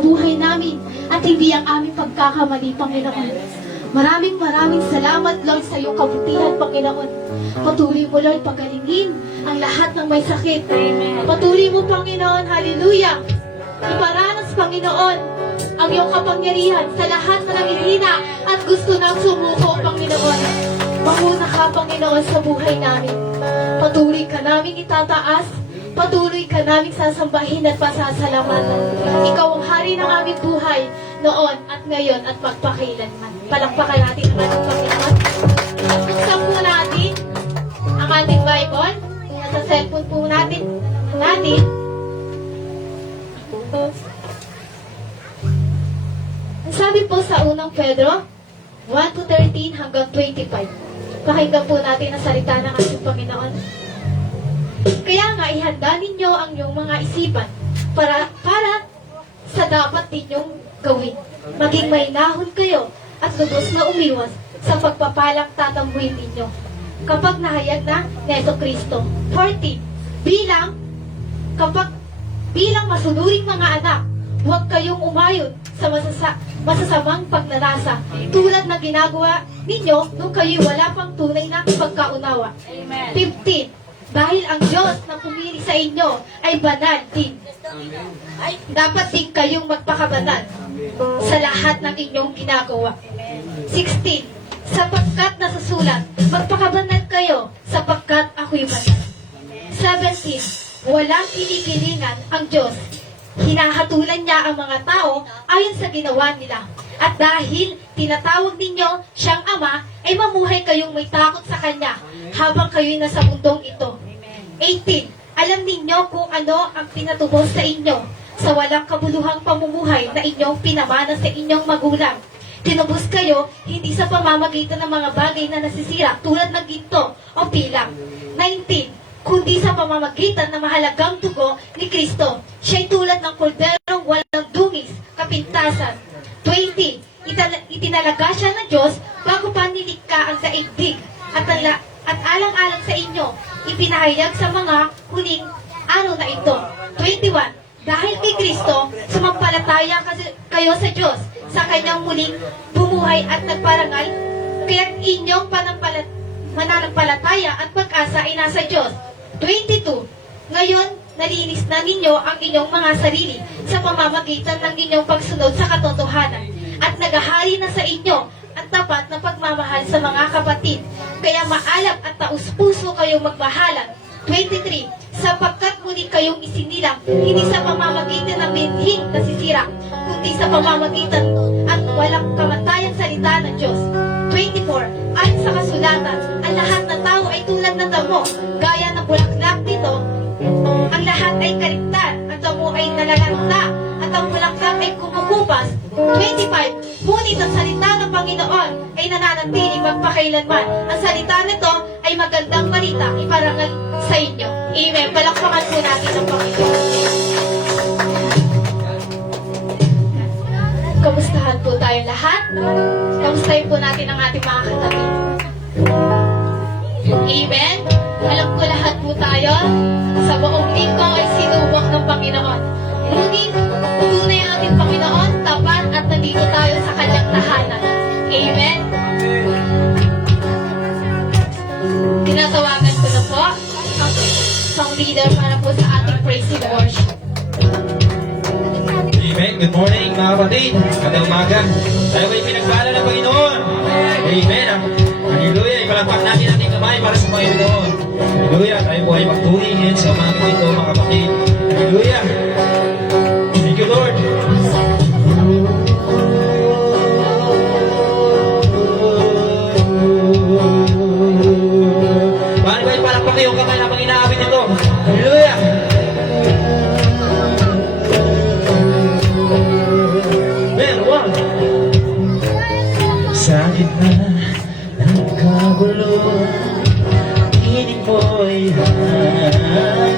buhay namin at hindi ang aming pagkakamali, Panginoon. Maraming salamat, Lord, sa iyong kabutihan, Panginoon. Patuloy mo, Lord, pagalingin ang lahat ng may sakit. Patuloy mo, Panginoon, hallelujah. Iparanas, Panginoon, ang iyong kapangyarihan sa lahat na nangihina at gusto nang sumuko, Panginoon. Mauna ka, Panginoon, sa buhay namin. Patuloy ka namin itataas. Patuloy ka namin sasambahin at pasasalamatan. Ikaw ang hari ng aming buhay noon at ngayon at magpakailanman. Palakpakan natin ang ating Panginoon. At buksan po natin ang ating Bible. At sa cellphone po natin. Ang sabi po sa unang Pedro 1-13 hanggang 25. Pakinggan po natin ang salita ng ating Panginoon. Kaya nga ihanda ninyo ang iyong mga isipan para sa dapat ninyong gawin. Maging mahinahon kayo at lubos na umiwas sa pagpapalang tatambuhin ninyo kapag nahayag na ni Jesucristo. 14. Bilang masunuring mga anak, huwag kayong umayon sa masasamang pagnanasa tulad na ginagawa ninyo nung kayo wala pang tunay na pagkaunawa. Amen. 15. Dahil ang Diyos na pumili sa inyo ay banal din. Dapat din kayong magpakabanal sa lahat ng inyong ginagawa. 16. Sapagkat nasusulat, magpakabanal kayo sapagkat ako'y banal. 17. Walang kinikilingan ang Diyos. Hinahatulan niya ang mga tao ayon sa ginawa nila. At dahil tinatawag ninyo siyang Ama, ay mamuhay kayong may takot sa Kanya habang kayo'y nasa mundong ito. 18. Alam ninyo kung ano ang pinatubos sa inyo sa walang kabuluhang pamumuhay na inyong pinamana sa inyong magulang. Tinubos kayo hindi sa pamamagitan ng mga bagay na nasisira tulad ng ginto o pilang. 19. Kundi sa pamamagitan ng mahalagang dugo ni Kristo. Siya'y tulad ng korderong walang dungis, kapintasan. 20. Itinalaga siya ng Diyos bago pa nilikha ang daigdig at alang-alang sa inyo, ipinahayag sa mga huling araw na ito. 21. Dahil kay Kristo, sumampalataya kayo sa Diyos sa kanyang muling bumuhay at nagparangal, kaya't inyong mananampalataya at pag-asa ay nasa Diyos. 22. Ngayon, nalinis na ninyo ang inyong mga sarili sa pamamagitan ng inyong pagsunod sa katotohanan at naghahari na sa inyo at tapat na pagmamahal sa mga kapatid. Kaya maalab at taus-puso kayong magmahalan. 23. Sapagkat muli kayong isinilang, hindi sa pamamagitan ng binhing nasisira, kundi sa pamamagitan at walang kamatayang salita ng Diyos. 24. Ayon sa kasulatan, ang lahat ng tao ay tulad ng damo, gaya ng bulaklak nito. Ang lahat ay kaligtan, ang damo ay nalalanta, at ang bulaklak ay kumukupas. 25. Ngunit ang salita ng Panginoon ay nananatili magpakailanman. Ang salita nito ay magandang balita, iparangal sa inyo. Amen. Palakpakan po natin ang Panginoon. Kamustahan po tayong lahat? Kamustahin po natin ang ating mga katabi. Amen. Alam ko lahat po tayo sa buong linggo ay sinubok ng Panginoon. Ngunit tunay ang ating Panginoon, tapat at nandito tayo sa kanyang tahanan. Amen. Tinatawagan ko na po ang song leader para po sa ating praise and worship. Amen. Good morning mga kapatid. Magandang umaga. Tayo ay pinagpala ng Panginoon. Amen. Hallelujah. Ipalagpak natin ating kamay para sa Panginoon. Hallelujah. Tayo po ay magturingin sa mga ito mga kapatid. Hallelujah. Thank you, Lord. Paano ba ipalagpak yung kamay na pang inaabit ito? Hallelujah. Sa gitna ng kagulo, piling mo'y hanap.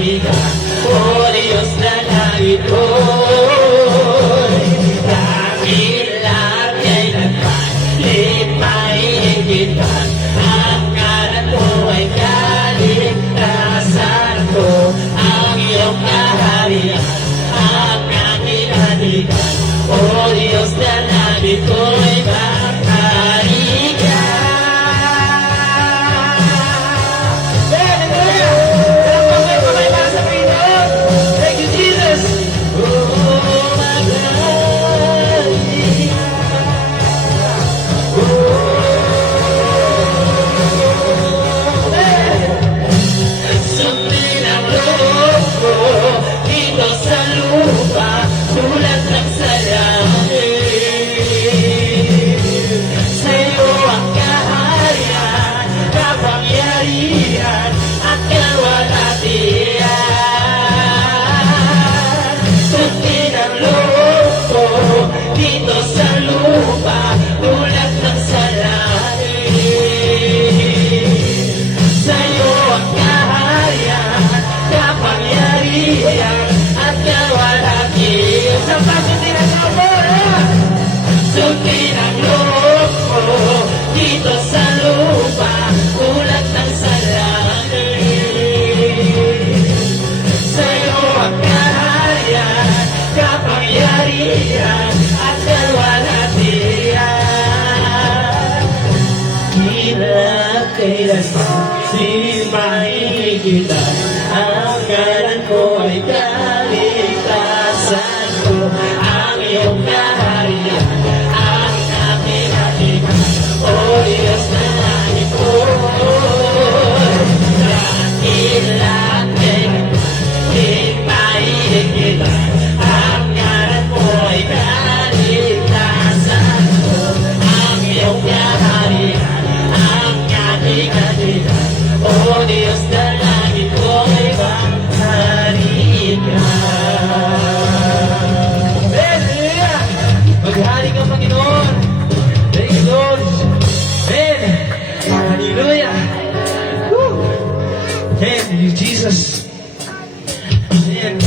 kaharian, O Diyos na langit ko. Dakilang kailanman, lipay higitan, ang ngalan mo ay kaligtasan ko. Ang iyong kaharian, ang aking halikan, O Diyos na langit ko'y makarigan. Pagpapay para sa Panginoon. Thank you, Jesus. Oh, sundin ang loob ko dito sa lupa, tulad ng salangin. Sa'yo ang kaharian, kapangyarihan, at kawalatian. Sundin ang loob ko dito sa lupa, tulad ng salangin. Sa'yo ang kaharian, kapangyarihan, at kawalatian. Sa pagsunod ang loob, sundin ang loob ko dito sa lupa, tulad ng salangin. Sa'yo ang kaharian, kapangyarihan, at kawalatian. Hirap kailanman, di mahigitan, ang ngalan ko ay kaligtasan ko. Ang iyong kaharian, ang aking halikan, O Diyos na langit ko. Dakilang kailanman, di mahigitan, ang ngalan mo ay kaligtasan ko. Ang iyong kaharian, ang aking halikan, O Diyos na langit ko'y magharikan. Hallelujah! Maghari ka, Panginoon. Thank you, Lord. Amen. Hallelujah. Woo. Thank you, Jesus. Amen.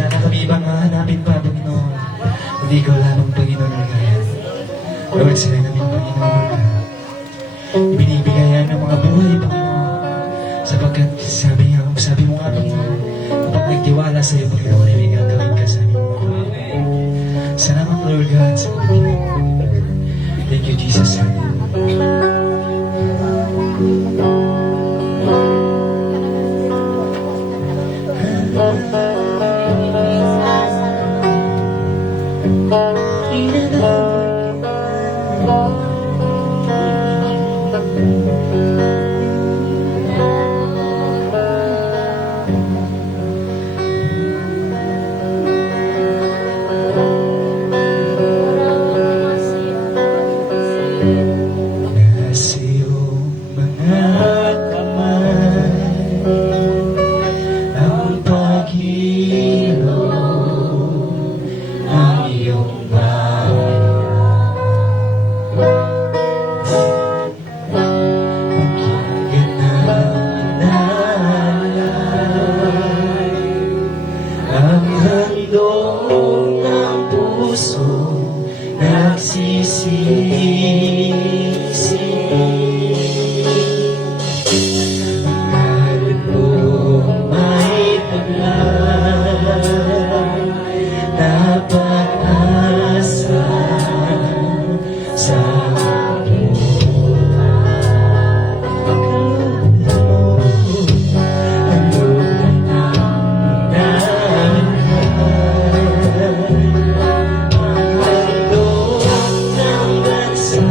Wala na kami ibang hahanapin pa, Panginoon. Hindi ikaw lamang, Panginoon, Lord. Lord, sila namin, Panginoon, Lord. Ibinibigayan ng mga buhay, Panginoon. Sapagkat sabi mo nga, Panginoon, kapag nagtiwala sa iyo, Panginoon, ay may gagawin ka sa amin, Panginoon. Salamat, Lord God, sa Panginoon. Thank you, Jesus. Nasa iyong mga kamay ang paghilom ng iyong pakinggan ng inalay ang handog ng puso nagsisisi. Ngayon mo may taglay na pag-asa sa sa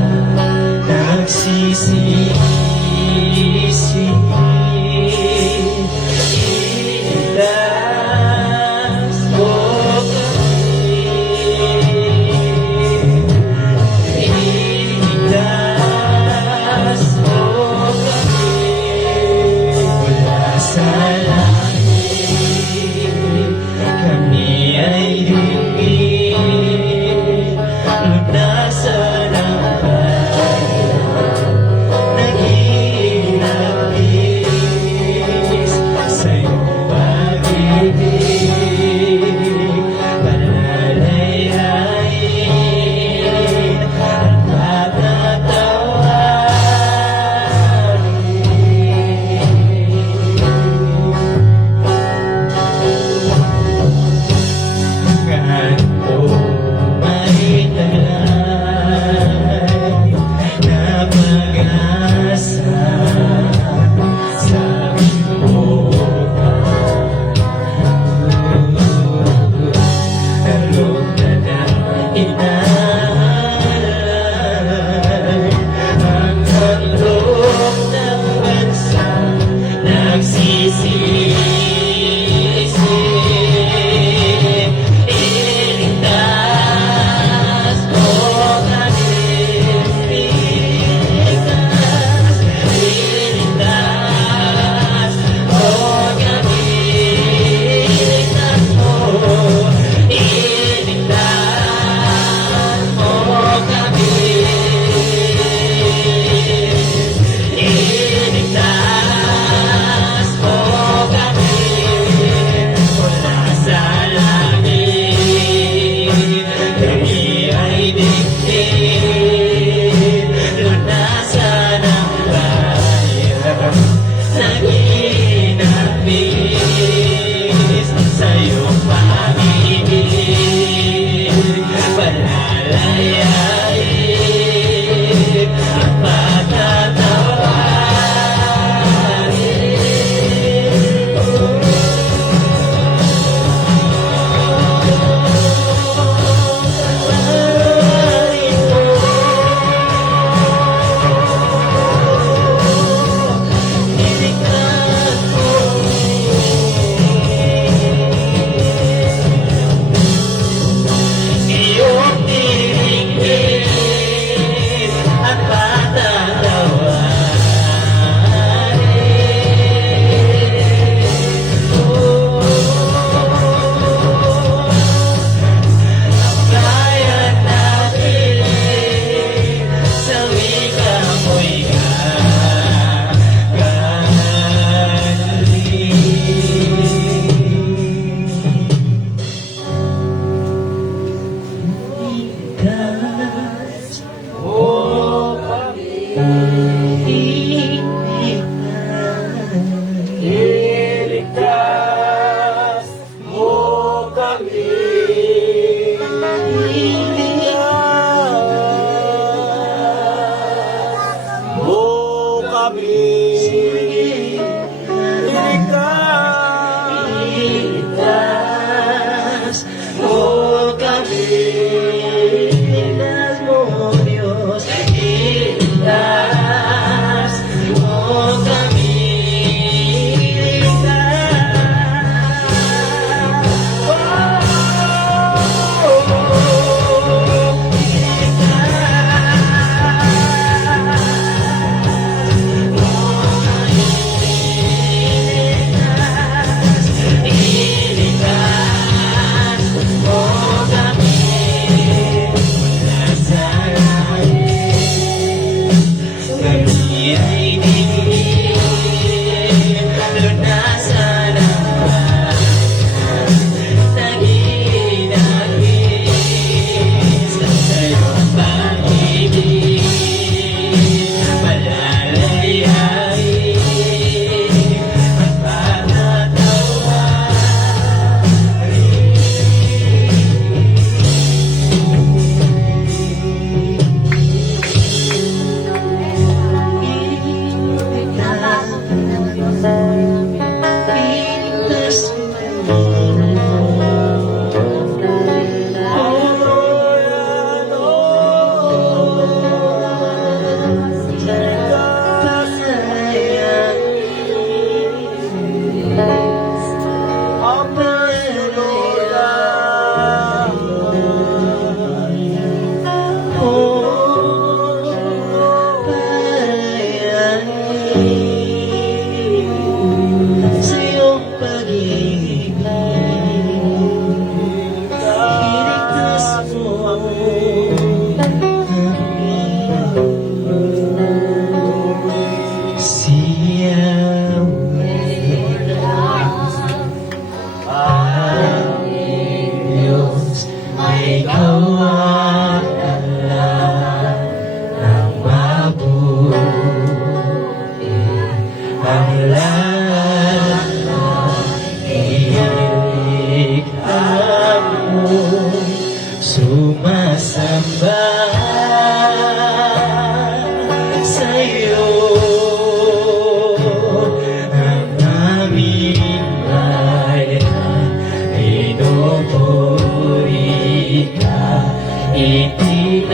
Puri ka itinaras,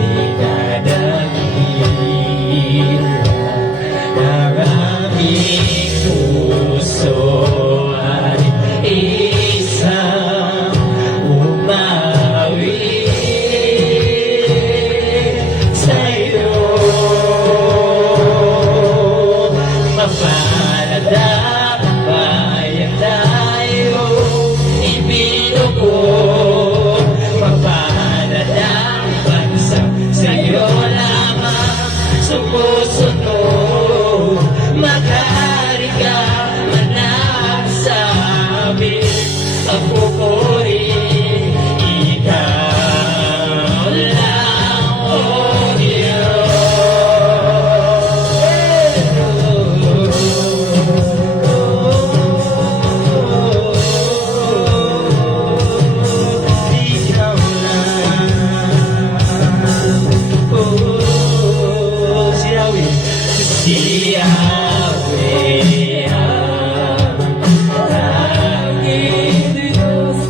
dinadagila ng aming puso ay isang umawi sa'yo. Mapalad ang bayan tayo, ibinuko. Mapalad ang bansa, sa'yo lamang sumusunod. Maghari ka manang sa amin, ang pupuri, ikaw lang, O ikaw lang, si Yahweh, si Yahweh ang aking Diyos.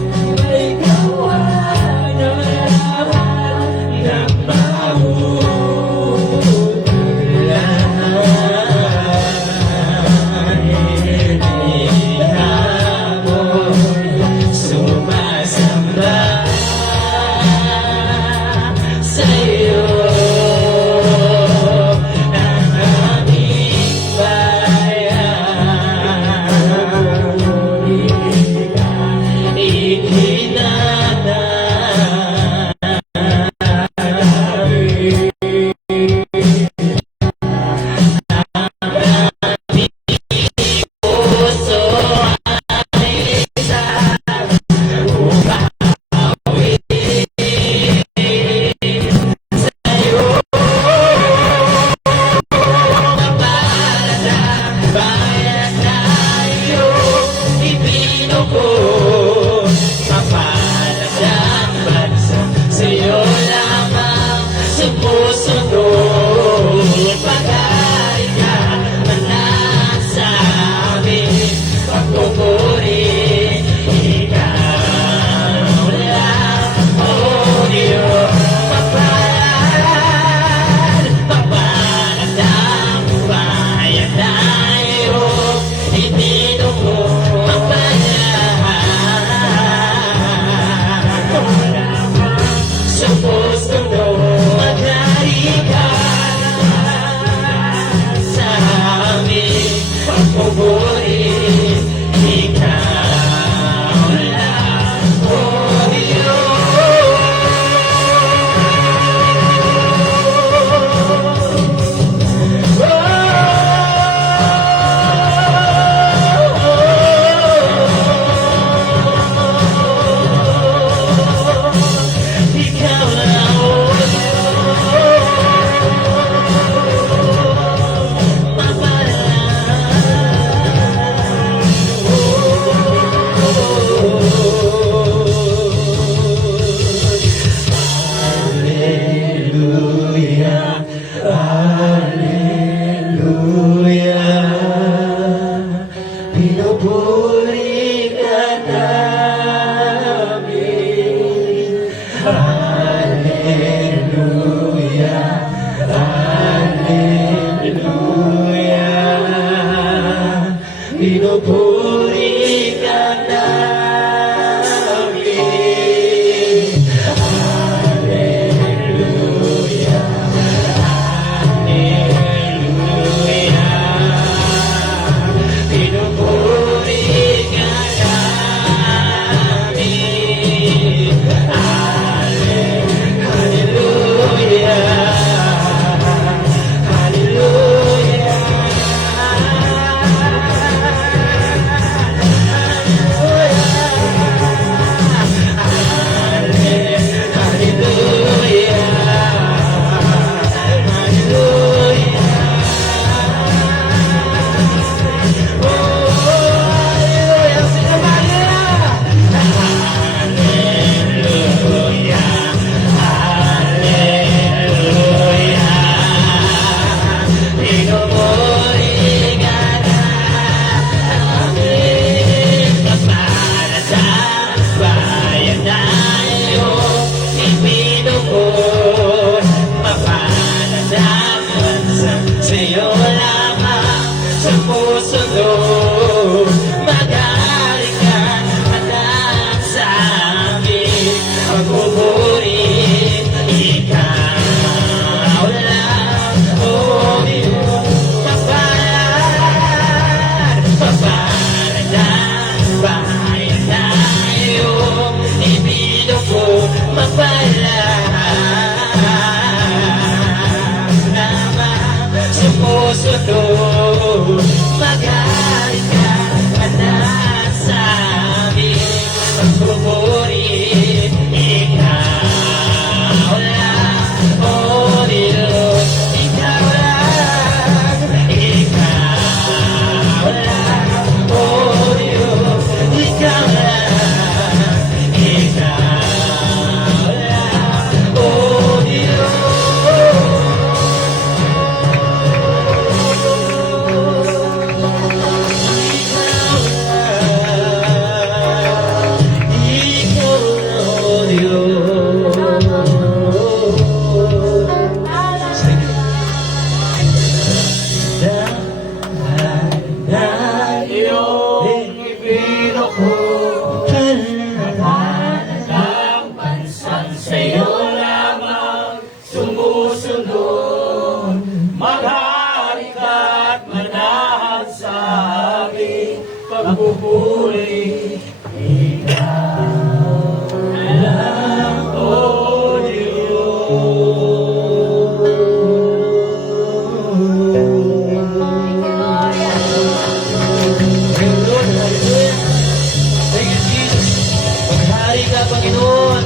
Panginoon.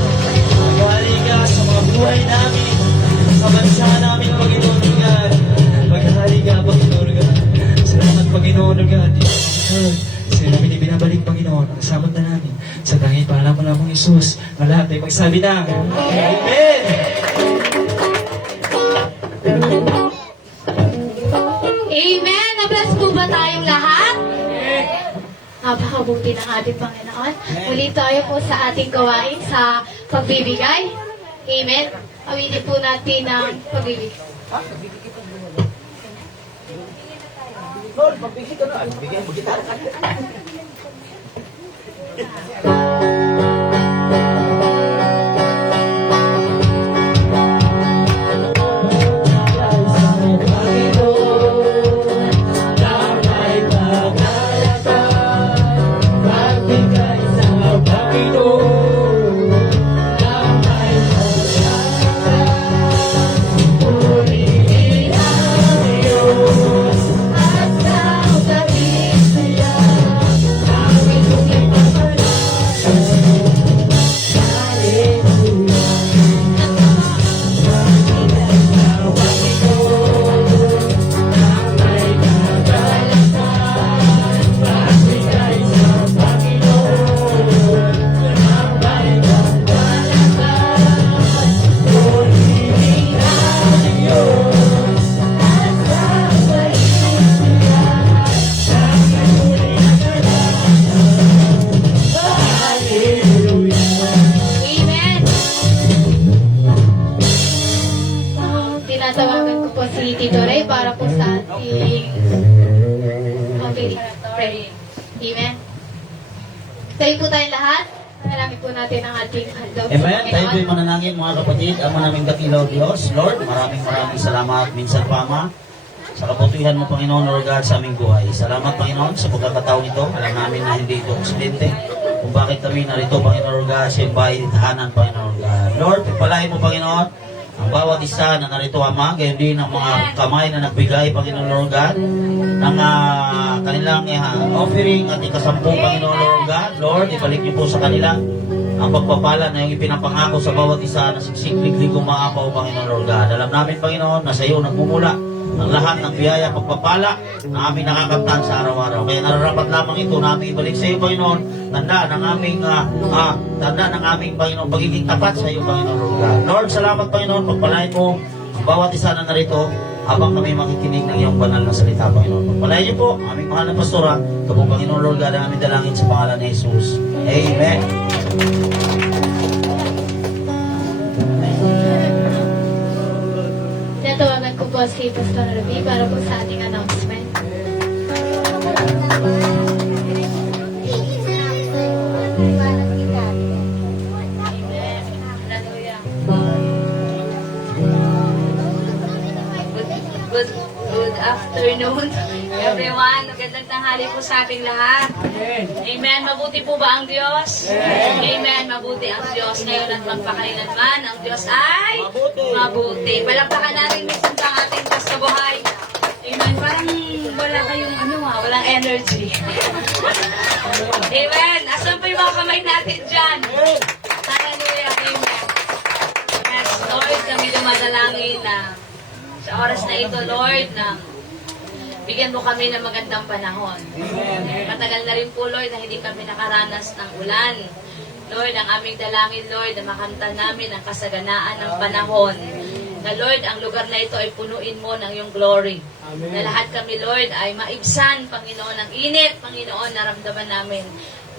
Maghali ka sa mga buhay namin, sa bansa namin, Panginoon God. Maghali ka, Panginoon God. Salamat, Panginoon God. Kasi namin ibinabalik, Panginoon, ang samanta namin sa tanging pangalan mo lamang Jesus. Na lahat ay magsabi na, Amen! Amen! Na-bless po ba tayong lahat? Napakabuti ng ating Panginoon. Muli tayo po sa ating gawain sa pagbibigay. Amen. Awitin po natin ang pagbibigay. Lord, magbigay ka na. Bigyan mo kita. Amen. Tinatawagan ko po si Tito Ray para po sa ating prayer. Amen. Tayo po tayong lahat. Marami po natin ang ating handog. Amen. Tayo po'y mananangin mga kapatid. Ang naming dakilaw Diyos. Lord, maraming salamat minsan pa Ama sa kabutihan mo Panginoon Lord God sa aming buhay. Salamat Panginoon sa pagkakataon ito. Alam namin na hindi ito aksidente kung bakit kami narito Panginoon Lord God sa iyong bahay tahanan Panginoon Lord God. Lord, pagpalain mo Panginoon ang bawat isa na narito Ama, gayon din ang mga kamay na nagbigay Panginoon Lord God ng kanilang offering at ikasampu Panginoon Lord God. Lord, ibalik niyo po sa kanila ang pagpapala na yung ipinapangako sa bawat isa na siksiklikli kumaapaw Panginoon Lord God. Alam namin Panginoon na sa iyo nagmumula ang lahat ng biyaya pagpapala na aming nakakamtan sa araw-araw. Kaya nararapat lamang ito na aming ibalik sa iyo Panginoon. Tanda ng aming Panginoon pagiging tapat sa iyo Panginoon Lord God. Lord, salamat Panginoon, pagpalain mo ang bawat isa na narito habang kami makikinig ng iyong banal na salita Panginoon. Pagpalain niyo po aming mahal na pastora, kapag Panginoon Lord God ang aming dalangin sa pangalan ni Jesus. Amen. Tinatawagan ko po si Pastor Ruby para po sa ating announcement. Amen. Hallelujah. Good afternoon, everyone. Magandang tanghali po sa ating lahat. Amen. Mabuti po ba ang Diyos? Amen. Mabuti ang Diyos. Ngayon at magpakailanman, ang Diyos ay mabuti. Palakpakan natin minsan sa ating Diyos sa buhay. Amen. Parang wala kayong walang energy. Amen. Asan po yung mga kamay natin dyan? Hallelujah. Amen. Yes, Lord, kami dumadalangin na sa oras na ito, Lord, na bigyan mo kami ng magandang panahon. Matagal na rin po, Lord, na hindi kami nakaranas ng ulan. Lord, ang aming dalangin, Lord, na makanta namin ang kasaganaan ng panahon. Na, Lord, ang lugar na ito ay punuin mo ng iyong glory. Amen. Na lahat kami, Lord, ay maibsan, Panginoon, ang init, Panginoon, naramdaman namin.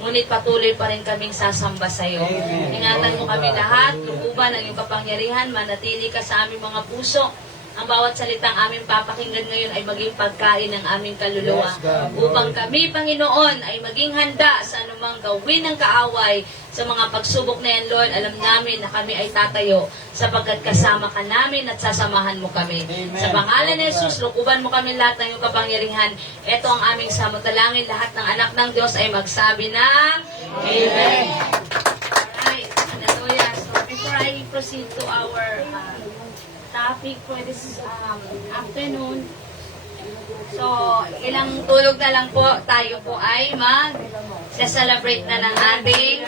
Ngunit patuloy pa rin kaming sasamba sa iyo. Ingatan mo kami lahat, lukuban ang iyong kapangyarihan, manatili ka sa aming mga puso. Ang bawat salitang aming papakinggan ngayon ay maging pagkain ng aming kaluluwa. Upang kami, Panginoon, ay maging handa sa anumang gawin ng kaaway sa mga pagsubok na yan, Lord. Alam namin na kami ay tatayo sapagkat kasama ka namin at sasamahan mo kami. Amen. Sa pangalan ni Jesus, lukuban mo kami lahat ng iyong kapangyarihan. Ito ang aming samutalangin. Lahat ng anak ng Diyos ay magsabi ng Amen. Alright, hallelujah. So before I proceed to our topic for this afternoon. So, ilang tulog na lang po, tayo po ay mag-celebrate na ng ating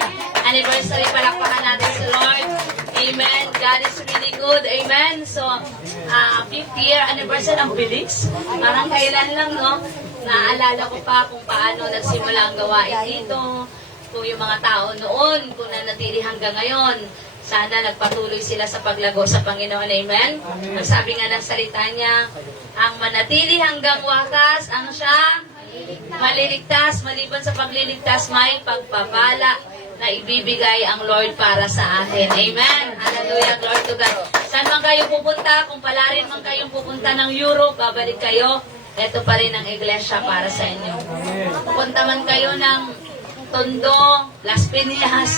anniversary. Palakpakan natin si Lord. Amen. God is really good. Amen. So, 5th year anniversary, ang bilis. Parang kailan lang, no? Naaalala ko pa kung paano nagsimula ang gawain dito. Kung yung mga tao noon, kung nanatili hanggang ngayon. Sana nagpatuloy sila sa paglago sa Panginoon. Amen. Ang sabi nga ng salita niya, ang manatili hanggang wakas, ano siya? Maliligtas. Maliban sa pagliligtas, may pagpapala na ibibigay ang Lord para sa atin. Amen. Hallelujah. Glory to God. Saan man kayo pupunta? Kung pala rin man kayong pupunta ng Europe, babalik kayo. Ito pa rin ang iglesia para sa inyo. Pupunta man kayo ng Tondo, Las Piñas,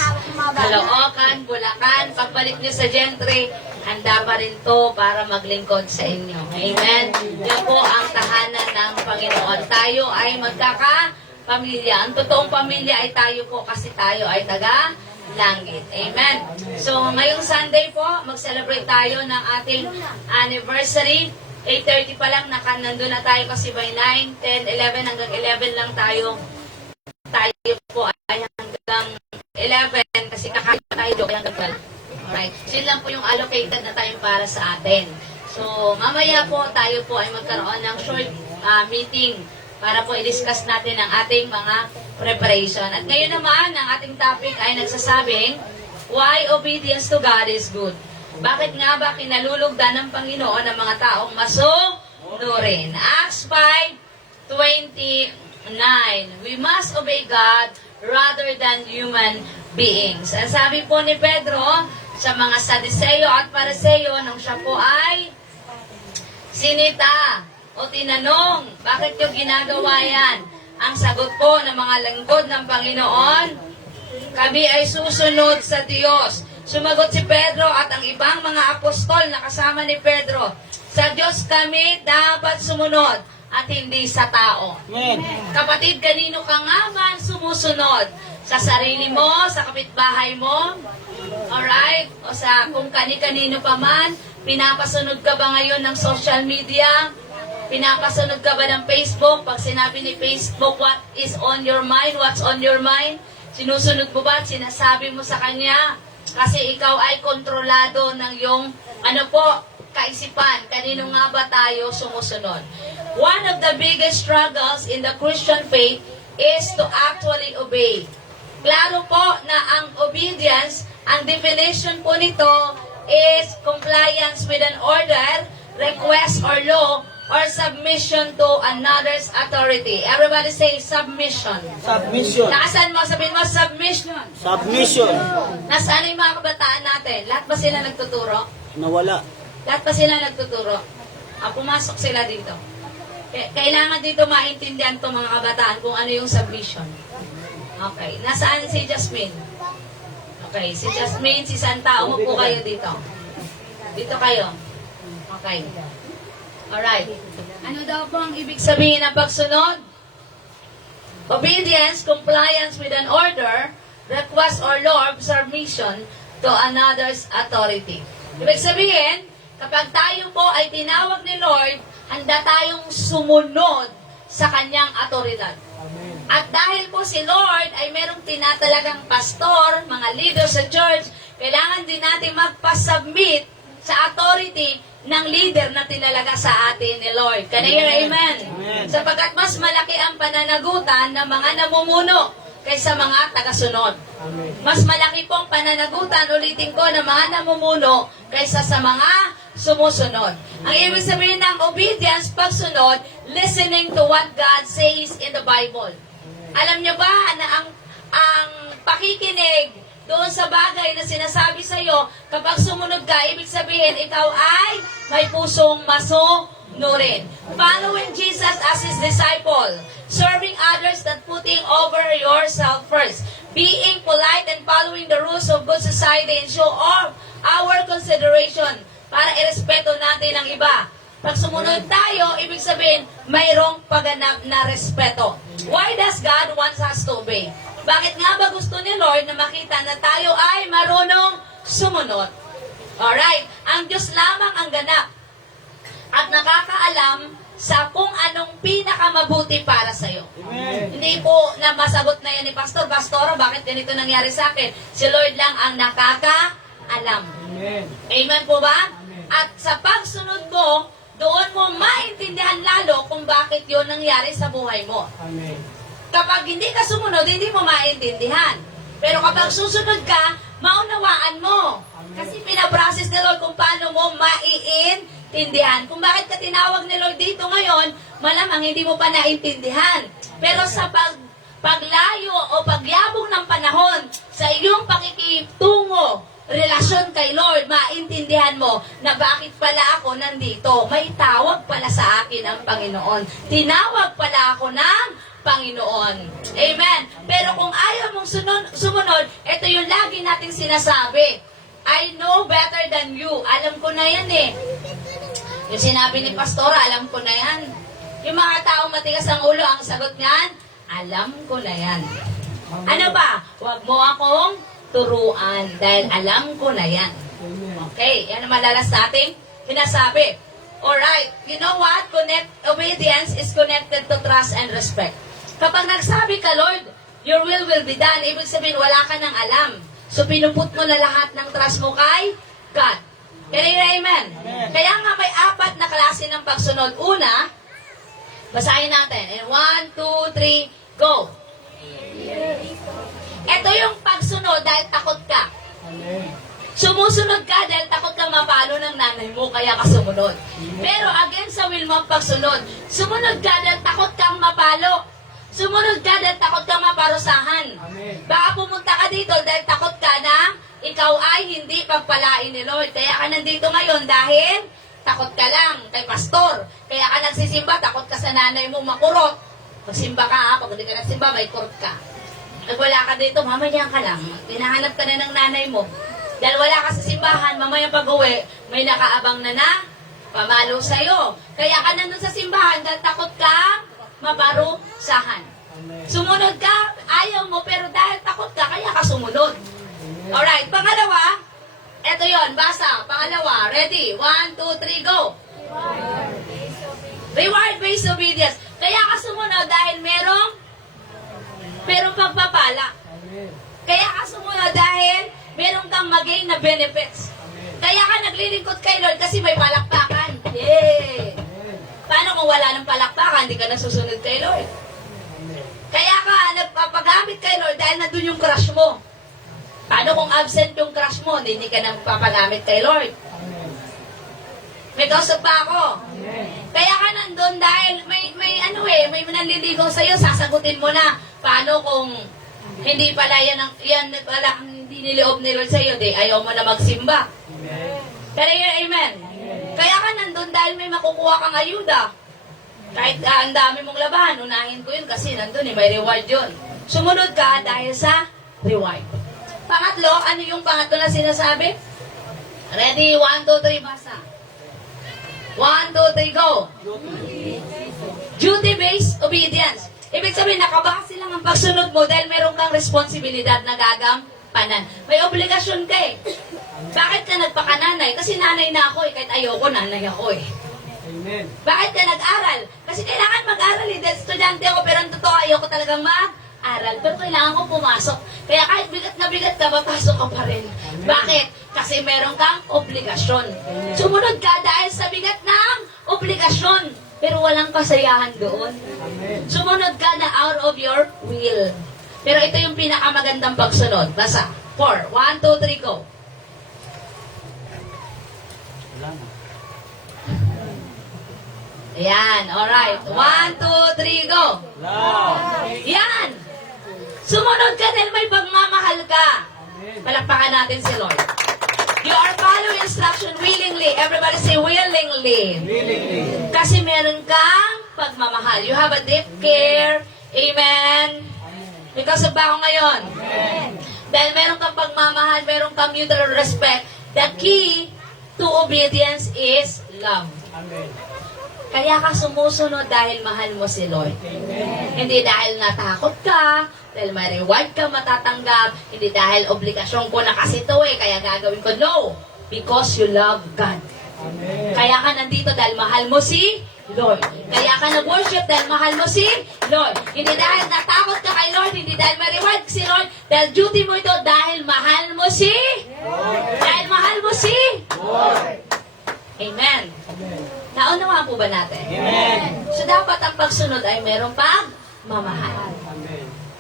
Caloocan, Bulacan, pagbalik nyo sa Gentry, handa pa rin to para maglingkod sa inyo. Amen. Yan po ang tahanan ng Panginoon. Tayo ay magkakapamilya. Ang totoong pamilya ay tayo po kasi tayo ay taga-langit. Amen. So, ngayong Sunday po, mag-celebrate tayo ng ating anniversary. 8:30 pa lang, nandun na tayo kasi by 9, 10, 11, hanggang 11 lang tayo. Tayo po ay hanggang 11 kasi kakain tayo doon hanggang 12. Alright. So, yun lang po yung allocated na time para sa atin. So, mamaya po tayo po ay magkaroon ng short meeting para po i-discuss natin ang ating mga preparation. At ngayon naman, ang ating topic ay nagsasabing, why obedience to God is good. Bakit nga ba kinalulugdan ng Panginoon ang mga taong masunurin? Acts 5:29. We must obey God rather than human beings. Ang sabi po ni Pedro sa mga Sadiseo at Pariseo nung siya po ay sinita o tinanong, bakit yung ginagawa yan? Ang sagot po ng mga lingkod ng Panginoon, kami ay susunod sa Diyos. Sumagot si Pedro at ang ibang mga apostol na kasama ni Pedro, sa Diyos kami dapat sumunod at hindi sa tao. Amen. Kapatid, kanino ka nga man sumusunod? Sa sarili mo, sa kapitbahay mo, alright? O sa kung kani-kanino pa man, pinapasunod ka ba ngayon ng social media? Pinapasunod ka ba ng Facebook? Pag sinabi ni Facebook, what is on your mind? What's on your mind? Sinusunod mo ba at sinasabi mo sa kanya? Kasi ikaw ay kontrolado ng iyong, kaisipan. Kanino nga ba tayo sumusunod? One of the biggest struggles in the Christian faith is to actually obey. Klaro po na ang obedience, ang definition po nito is compliance with an order, request or law, or submission to another's authority. Everybody say submission. Submission. Nakasan mo? Sabihin mo, submission. Submission. Nasaan yung mga kabataan natin? Lahat ba sila nagtuturo? Nawala. Lahat pa sila nagtuturo. Pumasok sila dito. Kailangan dito maintindihan itong mga kabataan kung ano yung submission. Okay. Nasaan si Jasmine? Okay. Si Jasmine, si Santa, umupo kayo dito. Dito kayo. Okay. Alright. Ano daw po ang ibig sabihin ng pagsunod? Obedience, compliance with an order, request or law of submission to another's authority. Ibig sabihin, kapag tayo po ay tinawag ni Lord, handa tayong sumunod sa kanyang autoridad. At dahil po si Lord ay merong tinatalagang pastor, mga leaders sa church, kailangan din natin magpasubmit sa authority ng leader na tinalaga sa atin ni Lord. Can you hear amen? Amen. Sapagkat mas malaki ang pananagutan ng mga namumuno kaysa mga tagasunod. Mas malaki pong pananagutan, ulitin ko, ng mga namumuno kaysa sa mga sumusunod. Ang ibig sabihin ng obedience, pagsunod, listening to what God says in the Bible. Alam niyo ba na ang pakikinig doon sa bagay na sinasabi sa iyo, kapag sumunod ka, ibig sabihin, ikaw ay may pusong masunurin. Following Jesus as His disciple, serving others than putting over yourself first, being polite and following the rules of good society and show off our consideration para irespeto natin ang iba. Pag sumunod tayo, ibig sabihin, mayroong pagganap na respeto. Why does God want us to obey? Bakit nga ba gusto ni Lord na makita na tayo ay marunong sumunod? Alright, ang Diyos lamang ang ganap at nakakaalam sa kung anong pinakamabuti para sa'yo. Hindi po na masagot na yan ni Pastor. Pastora, bakit ganito nangyari sa akin? Si Lord lang ang nakakaalam. Amen po ba? At sa pagsunod mo, doon mo maintindihan lalo kung bakit yon nangyari sa buhay mo. Kapag hindi ka sumunod, hindi mo maintindihan. Pero kapag susunod ka, maunawaan mo. Kasi pinaprocess ni Lord kung paano mo maiintindihan. Kung bakit ka tinawag ni Lord dito ngayon, malamang hindi mo pa naintindihan. Pero sa paglayo o pagyabong ng panahon, sa iyong pakikitungo, relasyon kay Lord, maintindihan mo na bakit pala ako nandito. May tawag pala sa akin ang Panginoon. Tinawag pala ako ng Panginoon. Amen. Pero kung ayaw mong sumunod, ito yung lagi nating sinasabi. I know better than you. Alam ko na yan eh. Yung sinabi ni Pastora, alam ko na yan. Yung mga taong matigas ang ulo, ang sagot niyan, alam ko na yan. Ano ba? Huwag mo akong turuan dahil alam ko na yan. Okay, yan ang malalas natin pinasabi. Alright, you know what? Obedience is connected to trust and respect. Kapag nagsabi ka, Lord, your will be done, ibig sabihin wala ka ng alam. So pinuput mo na lahat ng trust mo kay God. Kaya amen? Kaya nga may 4 na klase ng pagsunod. Una, basahin natin. And 1, 2, 3, go! Ito yung pagsunod dahil takot ka. Sumusunod ka dahil takot kang mapalo ng nanay mo, kaya ka sumunod. Pero again sa will mo ang pagsunod, sumunod ka dahil takot kang mapalo. Sumunod ka dahil takot kang maparusahan. Baka pumunta ka dito dahil takot ka na ikaw ay hindi pagpalain ni Lord. Kaya ka nandito ngayon dahil takot ka lang kay pastor. Kaya ka nagsisimba, takot ka sa nanay mo makurot. Magsimba ka ha, pag hindi ka nagsimba, may kurot ka. Pag wala ka dito, mamaya ka lang. Pinahanap ka na ng nanay mo. Dahil wala ka sa simbahan, mamaya pag-uwi, may nakaabang na pamalo sa'yo. Kaya ka nandun sa simbahan dahil takot ka maparusahan. Sumunod ka, ayaw mo, pero dahil takot ka, kaya ka sumunod. Alright, pangalawa, eto yon, basa. Pangalawa, ready? 1, 2, 3, go! Reward-based obedience. Kaya ka sumunod dahil merong pagpapala. Kaya ka sumunod dahil meron kang mag-gain na benefits. Kaya ka naglilingkod kay Lord kasi may palakpakan. Yay! Paano kung wala ng palakpakan, hindi ka nasusunod kay Lord? Kaya ka nagpapagamit kay Lord dahil nandun yung crush mo. Paano kung absent yung crush mo, hindi ka nagpapagamit kay Lord? May kausap pa ako. Kaya ka nandun dahil may nanliligaw sa'yo, sasagutin mo na. Paano kung hindi pala yan pala hindi niloob ni Lord sa'yo, di ayaw mo na magsimba. Pero yun, amen. Kaya ka nandun dahil may makukuha kang ayuda. Kahit ang dami mong labahan, unahin ko yun kasi nandun may reward yun. Sumunod ka dahil sa reward. Pangatlo, ano yung pangatlo na sinasabi? Ready? 1, 2, 3, basa. 1, 2, 3, go! Duty-based obedience. Ibig sabihin, nakabase lang ang pagsunod mo dahil meron kang responsibilidad na gagampanan. May obligasyon ka eh. Bakit ka nagpakananay? Kasi nanay na ako eh. Kahit ayoko, nanay ako eh. Amen. Bakit ka nag-aral? Kasi kailangan mag-aral eh. Dahil estudyante ako, pero ang totoo, ayoko talagang mag-aral. Pero kailangan ko pumasok. Kaya kahit bigat na bigat ka, papasok ka pa rin. Bakit? Kasi meron kang obligasyon. Sumunod ka dahil sa bigat ng obligasyon. Pero walang kasayahan doon. Sumunod ka na out of your will. Pero ito yung pinakamagandang pagsunod. Basa. 4. 1, 2, 3, go. Wala na. Ayan, alright. 1, 2, 3, go. Yan. Sumunod ka dahil may pagmamahal ka. Palakpakan natin si Lord. You are following instruction willingly. Everybody say willingly. Kasi meron kang pagmamahal. You have a deep care. Amen. Because of ba ako ngayon? Dahil meron kang pagmamahal, meron kang mutual respect. The key to obedience is love. Kaya ka sumusunod dahil mahal mo si Lord. Hindi dahil natakot ka, dahil may reward ka matatanggap, hindi dahil obligasyon ko na kasi ito eh, kaya gagawin ko. No! Because you love God. Kaya ka nandito dahil mahal mo si Lord. Kaya ka nag-worship dahil mahal mo si Lord. Hindi dahil natakot ka kay Lord, hindi dahil may reward si Lord, dahil duty mo ito dahil mahal mo si dahil mahal mo si Amen. Naunawaan po ba natin? Amen. So dapat ang pagsunod ay merong pagmamahal.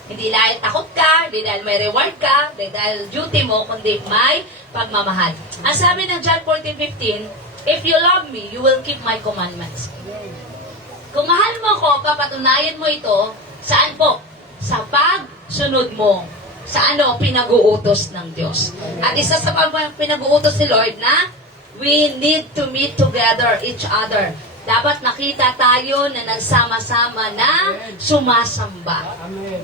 Hindi dahil takot ka, hindi dahil may reward ka, hindi dahil duty mo, kundi may pagmamahal. Ang sabi ng John 14:15, if you love me, you will keep my commandments. Kung mahal mo ko, papatunayan mo ito, saan po? Sa pagsunod mo. Sa pinag-uutos ng Diyos. At isa sa pinag-uutos ni Lord na, we need to meet together each other. Dapat nakita tayo na nagsama-sama na sumasamba.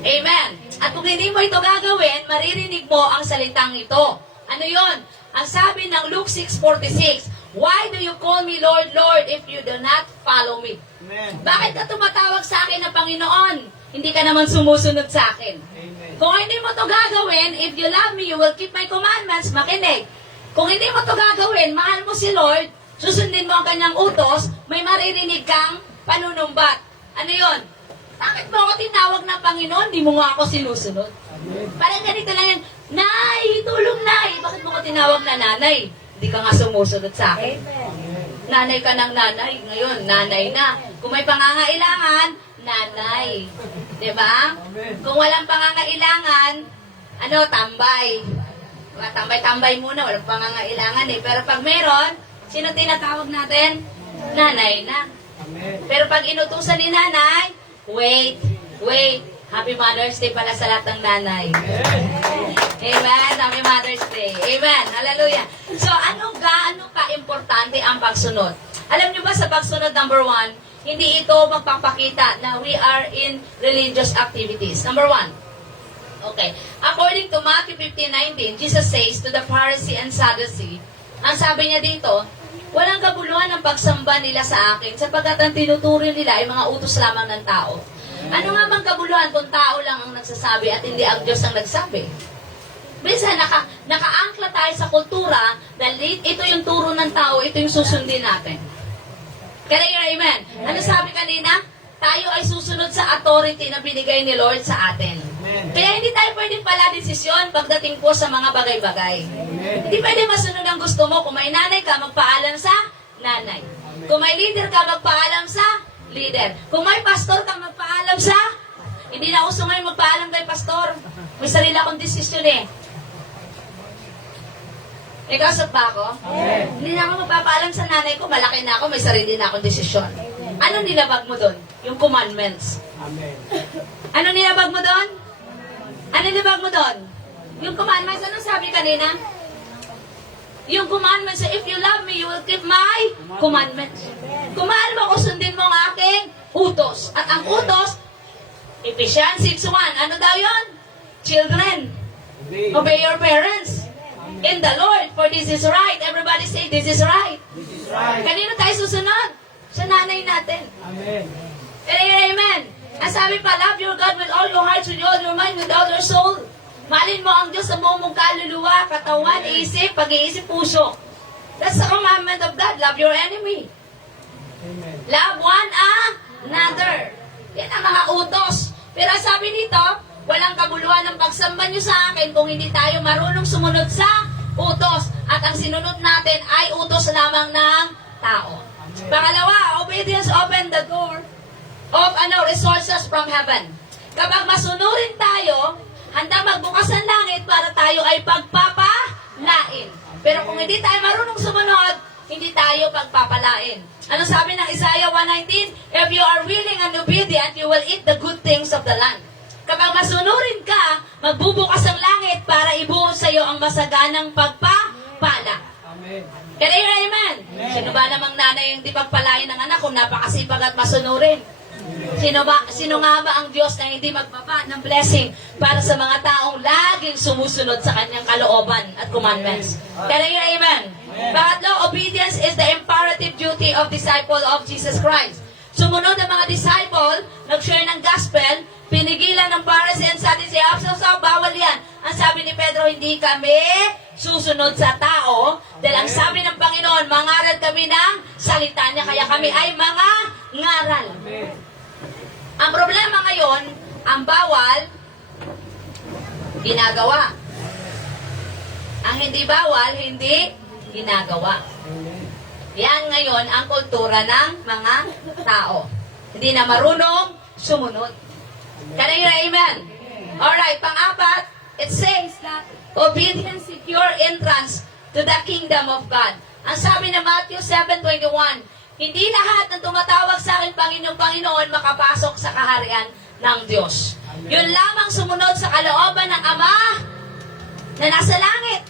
Amen. At kung hindi mo ito gagawin, maririnig mo ang salitang ito. Ano yon? Ang sabi ng Luke 6:46, why do you call me Lord, Lord, if you do not follow me? Amen. Bakit ka tumatawag sa akin na Panginoon? Hindi ka naman sumusunod sa akin. Amen. Kung hindi mo to gagawin, if you love me, you will keep my commandments. Makinig. Kung hindi mo to gagawin, mahal mo si Lord, susundin mo ang kanyang utos, may maririnig kang panunumbat. Ano yon? Bakit mo ako tinawag ng Panginoon? Di mo nga ako sinusunod. Parang ganito lang yan, Nay, tulong Nay. Bakit mo ko tinawag na nanay? Hindi ka nga sumusunod sa akin. Nanay ka ng nanay. Ngayon, nanay na. Kung may pangangailangan, nanay. Diba? Kung walang pangangailangan, tambay. Tambay-tambay muna, walang pangangailangan eh. Pero pag meron, sino tinatawag natin? Nanay na. Pero pag inutusan ni nanay, wait. Happy Mother's Day pala sa lahat ng nanay. Amen. Happy Mother's Day. Amen. Hallelujah. So, gaano ka-importante ang pagsunod? Alam niyo ba sa pagsunod, number 1, hindi ito magpapakita na we are in religious activities. Number 1. Okay. According to Matthew 15:19, Jesus says to the Pharisee and Sadducee, ang sabi niya dito, walang kabuluhan ang pagsamba nila sa akin sapagkat ang tinuturing nila ay mga utos lamang ng tao. Ano nga bang kabuluhan kung tao lang ang nagsasabi at hindi ang Diyos ang nagsabi? Minsan, nakaangkla tayo sa kultura dahil ito yung turo ng tao, ito yung susundin natin. Kaya amen. Ano sabi kanina? Tayo ay susunod sa authority na binigay ni Lord sa atin. Kaya hindi tayo pwedeng pala desisyon pagdating po sa mga bagay-bagay. Hindi pwede masunod ang gusto mo. Kung may nanay ka, magpaalam sa nanay. Kung may leader ka, magpaalam sa leader. Kung may pastor ka, magpaalam sa... Hindi na uso ngayon magpaalam kay pastor. May sarili akong desisyon eh. Ikasot ba ako? Hindi na ako magpapaalam sa nanay ko. Malaki na ako, may sarili na akong desisyon. Anong nilabag mo doon? Yung commandments. Anong nilabag mo doon? Ano nilabag mo doon? Yung commandments. Anong sabi kanina? Yung commandments, if you love me, you will keep my commandments. Kung mahal mo ko, sundin mo ang aking utos. At ang utos, Ephesians 6:1. Ano daw yun? Children, obey your parents in the Lord, for this is right. Everybody say, this is right. Kanino tayo susunod? Sa nanay natin. Amen. Amen. Ang sabi pa, love your God with all your heart, with all your mind, with all your soul. Mahalin mo ang Diyos sa buong mong kaluluwa, katawan, isip, pag-iisip, puso. That's the commandment of God. Love your enemy. Amen. Love one another. Yan ang mga utos. Pero sabi nito, walang kabuluhan ng pagsamba nyo sa akin kung hindi tayo marunong sumunod sa utos. At ang sinunod natin ay utos lamang ng tao. Pangalawa, obedience open the door of resources from heaven. Kapag masunurin tayo, handa magbukas ng langit para tayo ay pagpapalain. Pero kung hindi tayo marunong sumunod, hindi tayo pagpapalain. Ano sabi ng Isaiah 1:19? If you are willing and obedient, you will eat the good things of the land. Kapag masunurin ka, magbubukas ang langit para ibuo sa iyo ang masaganang pagpapala. Amen. Kaya amen. Sino ba namang nanay yung di pagpalain ng anak kung napakasipag at masunurin? Sino nga ba ang Diyos na hindi magbaba ng blessing para sa mga taong laging sumusunod sa kanyang kalooban at commandments? Kaya amen. Pangatlo, obedience is the imperative duty of disciple of Jesus Christ. Sumunod ang mga disciple, nag-share ng gospel, pinigilan ng Pharisee and Sadducee, bawal yan. Ang sabi ni Pedro, hindi kami susunod sa tao, dahil ang sabi ng Panginoon, mangaral kami ng salita niya, kaya kami ay mga ngaral. Ang problema ngayon, ang bawal, ginagawa. Ang hindi bawal, hindi ginagawa. Yan ngayon ang kultura ng mga tao. Hindi na marunong sumunod. Can I hear amen? Alright, pang-apat, it says that obedience secure entrance to the kingdom of God. Ang sabi ng Matthew 7:21, hindi lahat ng tumatawag sa akin, Panginoon, Panginoon, makapasok sa kaharian ng Diyos. Yun lamang sumunod sa kalooban ng Ama na nasa langit.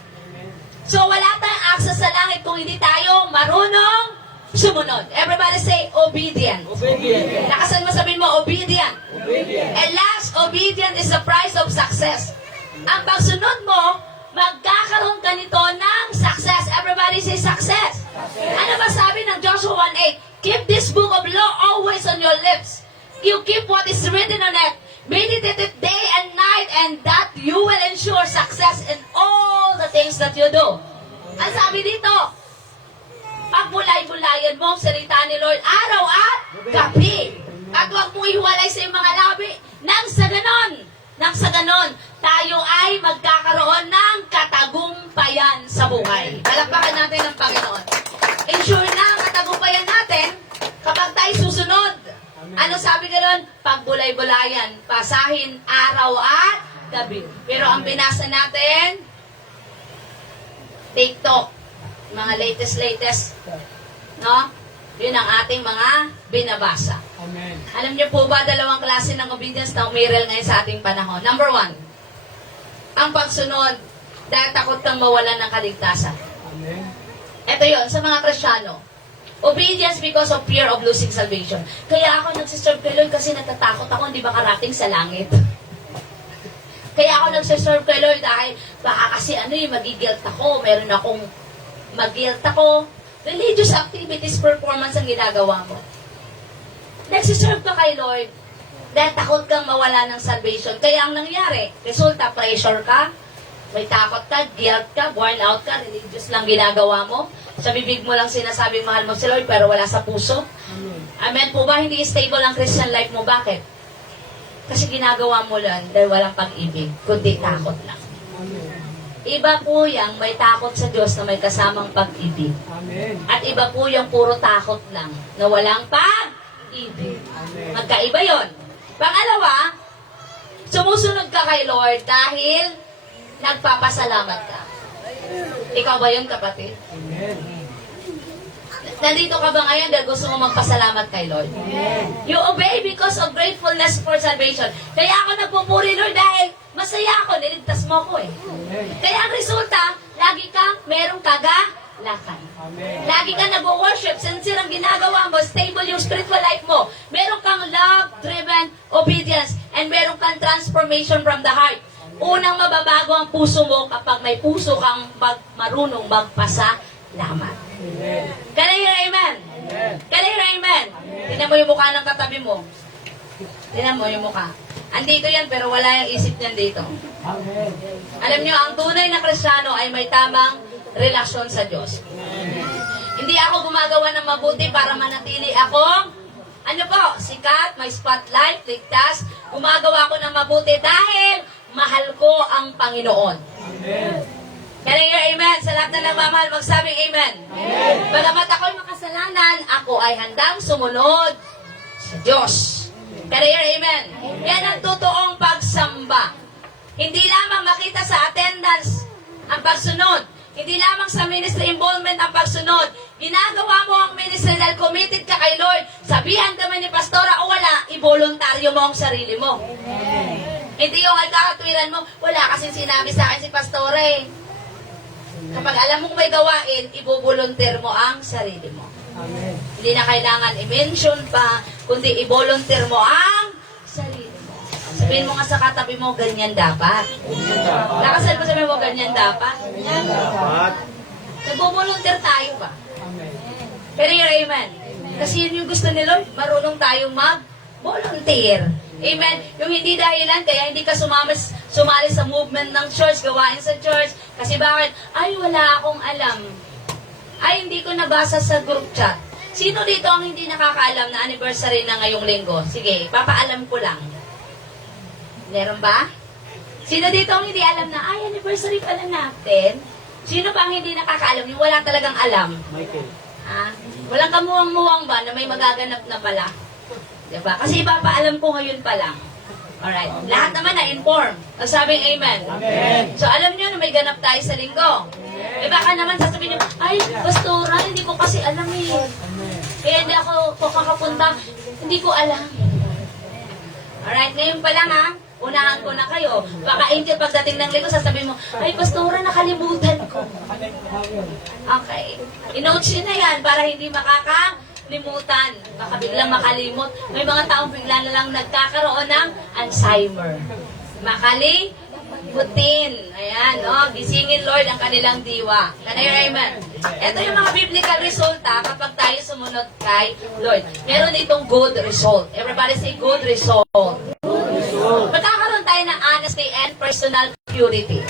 So wala tayong access sa langit kung hindi tayo marunong sumunod. Everybody say, obedient. Obedient. Lakasan mo, sabihin mo, obedient. Obedient. And last, obedient is the price of success. Ang pagsunod mo, magkakaroon ka nito ng success. Everybody say success. Ano ba sabi ng Joshua 1:8? Keep this book of law always on your lips. You keep what is written on it. Meditate it day and night, and that you will ensure success in all the things that you do. Ang sabi dito, pagbulay-bulayan mo ang salita ni Lord araw at gabi. At huwag mong ihiwalay sa iyong mga labi. Nang sa ganon, tayo ay magkakaroon ng katagumpayan sa buhay. Palakpakan natin ang Panginoon. Ensure na ang katagumpayan natin kapag tayo susunod. Ano sabi gano'n? Pagbulay-bulayan, pasahin araw at gabi. Pero ang binasa natin, TikTok, mga latest, no? Yun ang ating mga binabasa. Amen. Alam niyo po ba, dalawang klase ng obedience na umiral ngayon sa ating panahon. Number 1, ang pagsunod dahil takot kang mawalan ng kaligtasan. Amen. Ito yon sa mga Kristyano. Obedience because of fear of losing salvation. Kaya ako nagsiserve kay Lord kasi natatakot ako hindi makarating sa langit. Kaya ako nagsiserve kay Lord dahil baka kasi magigilt ako. Meron akong magilt ako. Religious activities, performance ang ginagawa mo. Nagsiserve ka kay Lord dahil takot kang mawala ng salvation. Kaya ang nangyari, resulta, pressure ka, may takot ka, guilt ka, worn out ka, religious lang ginagawa mo. Sa bibig mo lang sinasabing mahal mo si Lord pero wala sa puso. Amen po ba? Hindi stable ang Christian life mo. Bakit? Kasi ginagawa mo lang dahil walang pag-ibig, kundi takot lang. Iba po yung may takot sa Diyos na may kasamang pag-ibig. Amen. At iba po yung puro takot lang na walang pag-ibig. Amen. Magkaiba yon. Pangalawa, sumusunod ka kay Lord dahil nagpapasalamat ka. Ikaw ba yun, kapatid? Amen. Nandito ka ba ngayon dahil gusto mo magpasalamat kay Lord? You obey because of gratefulness for salvation. Kaya ako nagpupuri, Lord, dahil masaya ako, niligtas mo ko eh. Kaya ang resulta, lagi kang merong kagalakan. Amen. Lagi kang nag-worship, sincere ang ginagawa mo, stable yung spiritual life mo. Meron kang love-driven obedience, and meron kang transformation from the heart. Unang mababago ang puso mo kapag may puso kang marunong magpasalamat. Amen. Can I hear amen? Can I hear amen? Tingnan mo yung mukha ng katabi mo. Tingnan mo yung mukha. Andito yan pero wala yung isip niyan dito. Amen. Alam niyo, ang tunay na Kristiyano ay may tamang relasyon sa Diyos. Hindi ako gumagawa ng mabuti para manatili akong sikat, may spotlight, ligtas. Gumagawa ako ng mabuti dahil mahal ko ang Panginoon. Amen. Can I hear amen? Sa lahat na nagmamahal, magsabing amen. Amen. Bagamat ako'y makasalanan, ako ay handang sumunod sa Diyos. Can I hear amen? Yan ang totoong pagsamba. Hindi lamang makita sa attendance ang pagsunod. Hindi lamang sa ministry involvement ang pagsunod. Ginagawa mo ang ministry dahil committed ka kay Lord. Sabihan ka man ni pastora o wala, iboluntaryo mo ang sarili mo. Hindi yung kakatwiran mo, wala kasing sinabi sa akin si pastora eh. Kapag alam mong may gawain, ibubuluntir mo ang sarili mo. Amen. Hindi na kailangan i-mention pa, kundi i-volunteer mo ang sarili mo. Sabihin mo nga sa katabi mo, ganyan dapat. Lakasan mo sabihin mo, ganyan dapat. Dapat. Nagbo-volunteer tayo ba? Amen. Pero yung amen. Kasi yun yung gusto ni Lord, marunong tayong mag-volunteer. Amen. Yung hindi dahilan, kaya hindi ka sumali sa movement ng church, gawain sa church. Kasi bakit? Ay, wala akong alam. Ay, hindi ko nabasa sa group chat. Sino dito ang hindi nakakaalam na anniversary na ngayong linggo? Sige, papaalam ko lang. Meron ba? Sino dito ang hindi alam na, ay, anniversary pala natin? Sino pa ang hindi nakakaalam? Yung wala talagang alam? Michael. Ha? Walang kamuwang-muwang ba na may magaganap na pala? Diba? Kasi ipapaalam ko ngayon pa lang. Alright. Lahat naman na-inform. Ang sabing amen. Amen. So, alam nyo na may ganap tayo sa linggo. Eh, baka naman sasabihin nyo, ay, pastora, hindi ko kasi alam eh. Kaya hindi ako kakapunta. Hindi ko alam. Alright, ngayon pa lang ha. Unahan ko na kayo. Baka angel pagdating ng linggo, sasabihin mo, ay, pastora, nakalimutan ko. Okay. I-note nyo na yan para hindi makakalimutan. Baka biglang makalimot. May mga taong bigla na lang nagkakaroon ng Alzheimer. Makalimutin. Ayan, no? Gisingin, Lord, ang kanilang diwa. Kanay, amen. Ito yung mga biblical resulta kapag tayo sumunod kay Lord. Meron itong good result. Everybody say good result. Magkakaroon tayo ng honesty and personal purity.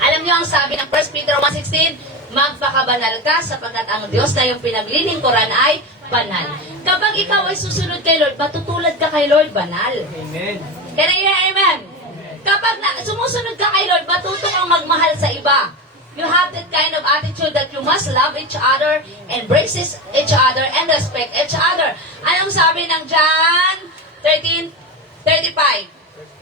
Alam niyo ang sabi ng 1 Peter 1:16, magpakabanal ka sapagkat ang Diyos na yung pinaglilingkuran ay banal. Kapag ikaw ay susunod kay Lord, matutulad ka kay Lord, banal. Amen. Can I hear amen? Kapag sumusunod ka kay Lord, matuto kang magmahal sa iba. You have that kind of attitude that you must love each other, embrace each other, and respect each other. Anong sabi ng John 13:35?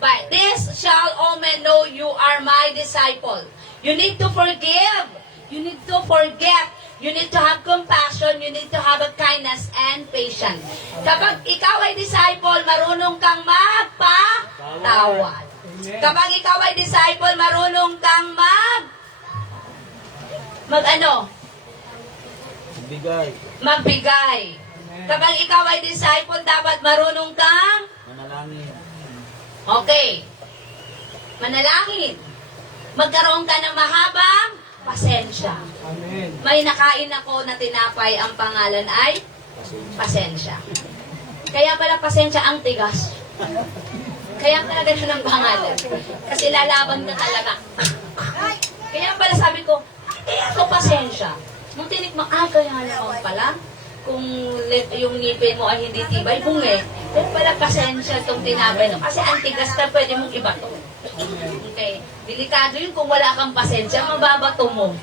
By this shall all men know you are my disciple. You need to forgive. You need to forget. You need to have compassion. You need to have a kindness and patience. Kapag ikaw ay disciple, marunong kang magpatawad. Kapag ikaw ay disciple, marunong kang Bigay. magbigay. Kapag ikaw ay disciple, dapat marunong kang Manalangin. okay. Manalangin. Magkaroon ka ng mahabang pasensya. Amen. May nakain ako na tinapay, ang pangalan ay pasensya. Kaya pala pasensya ang tigas. Kaya pala ganun ang pangalan. Kasi lalaban ka talaga. Kaya pala sabi ko, kaya ako pasensya. Nung tinik mo, kaya naman pala. Kung yung ngipin mo ay hindi tibay, bungi. Kaya pala pasensya itong tinapay. No? Kasi ang tigas ka, pwede mong ibato. Okay. Delikado yun kung wala kang pasensya, mababato mo.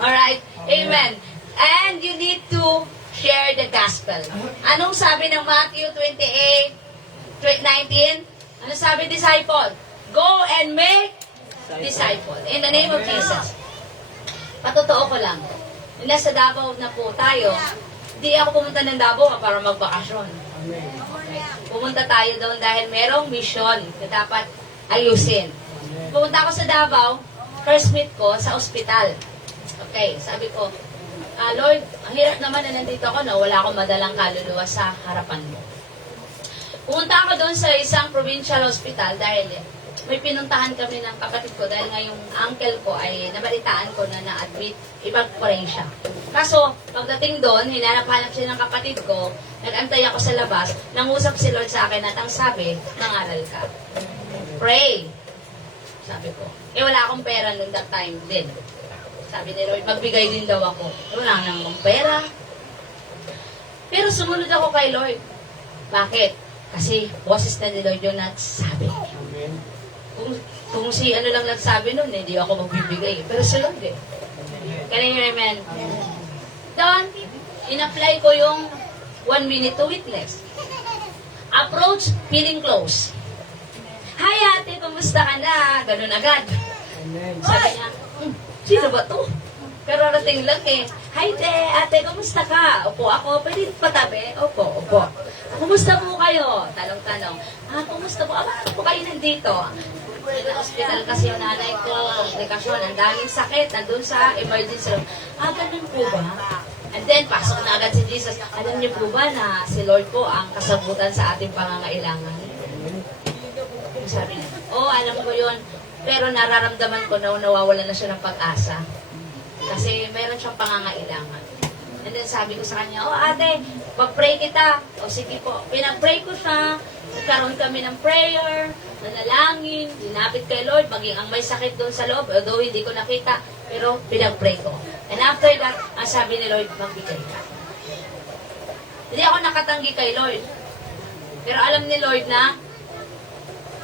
Alright? Amen. And you need to share the gospel. Anong sabi ng Matthew 28:19? Ano sabi, disciple? Go and make disciple. In the name of Jesus. Patotoo ko lang. Nasa Davao na po tayo. Di ako pumunta ng Davao para magbakasyon. Okay. Pumunta tayo doon dahil merong mission na dapat ayusin. Pumunta ako sa Davao, first meet ko sa ospital. Okay, sabi ko, Lord, ang hirap naman na nandito ako, no? Wala akong madalang kaluluwa sa harapan mo. Pumunta ako doon sa isang provincial hospital dahil may pinuntahan kami ng kapatid ko dahil nga yung uncle ko ay nabalitaan ko na na-admit, ibag-pray siya. Kaso, pagdating doon, hinanap-hanap siya ng kapatid ko, nag-antay ako sa labas, nangusap si Lord sa akin at ang sabi, nangaral ka. Pray. Sabi ko. Wala akong pera noon that time din. Sabi ni Lord, magbigay din daw ako. Wala nang pera. Pero sumunod ako kay Lord. Bakit? Kasi boses na ni Lord yung nagsabi. Kung si ano lang nagsabi nun, hindi ako magbibigay. Pero si Lord eh. Can you hear, amen? Doon, in-apply ko yung 1 minute to witness. Approach, feeling close. Hi ate, kumusta ka na? Ganun agad. Sabi niya, sino ba to? Kararating lang eh. Hi te, ate, kumusta ka? Opo, ako, pwede patabi? Opo, opo. Kumusta po kayo? Talong-talong. Kumusta po? Bakit po kayo nandito? Sa hospital kasi yung nanay ko, komplikasyon, ang daming sakit, nandun sa emergency room. Ganun po ba? And then, pasok na agad si Jesus. Alam niyo po ba na si Lord po ang kasabutan sa ating pangangailangan? Sabi niya, alam ko yun. Pero nararamdaman ko na nawawala na siya ng pag-asa. Kasi meron siyang pangangailangan. And then sabi ko sa kanya, ate, pag-pray kita. Sige po. Pinag-pray ko siya. Nagkaroon kami ng prayer, nanalangin, dinapit kay Lord, maging ang may sakit doon sa loob, although hindi ko nakita, pero pinag-pray ko. And after that, ang sabi ni Lord, magbigay ka. Hindi ako nakatanggi kay Lord. Pero alam ni Lord na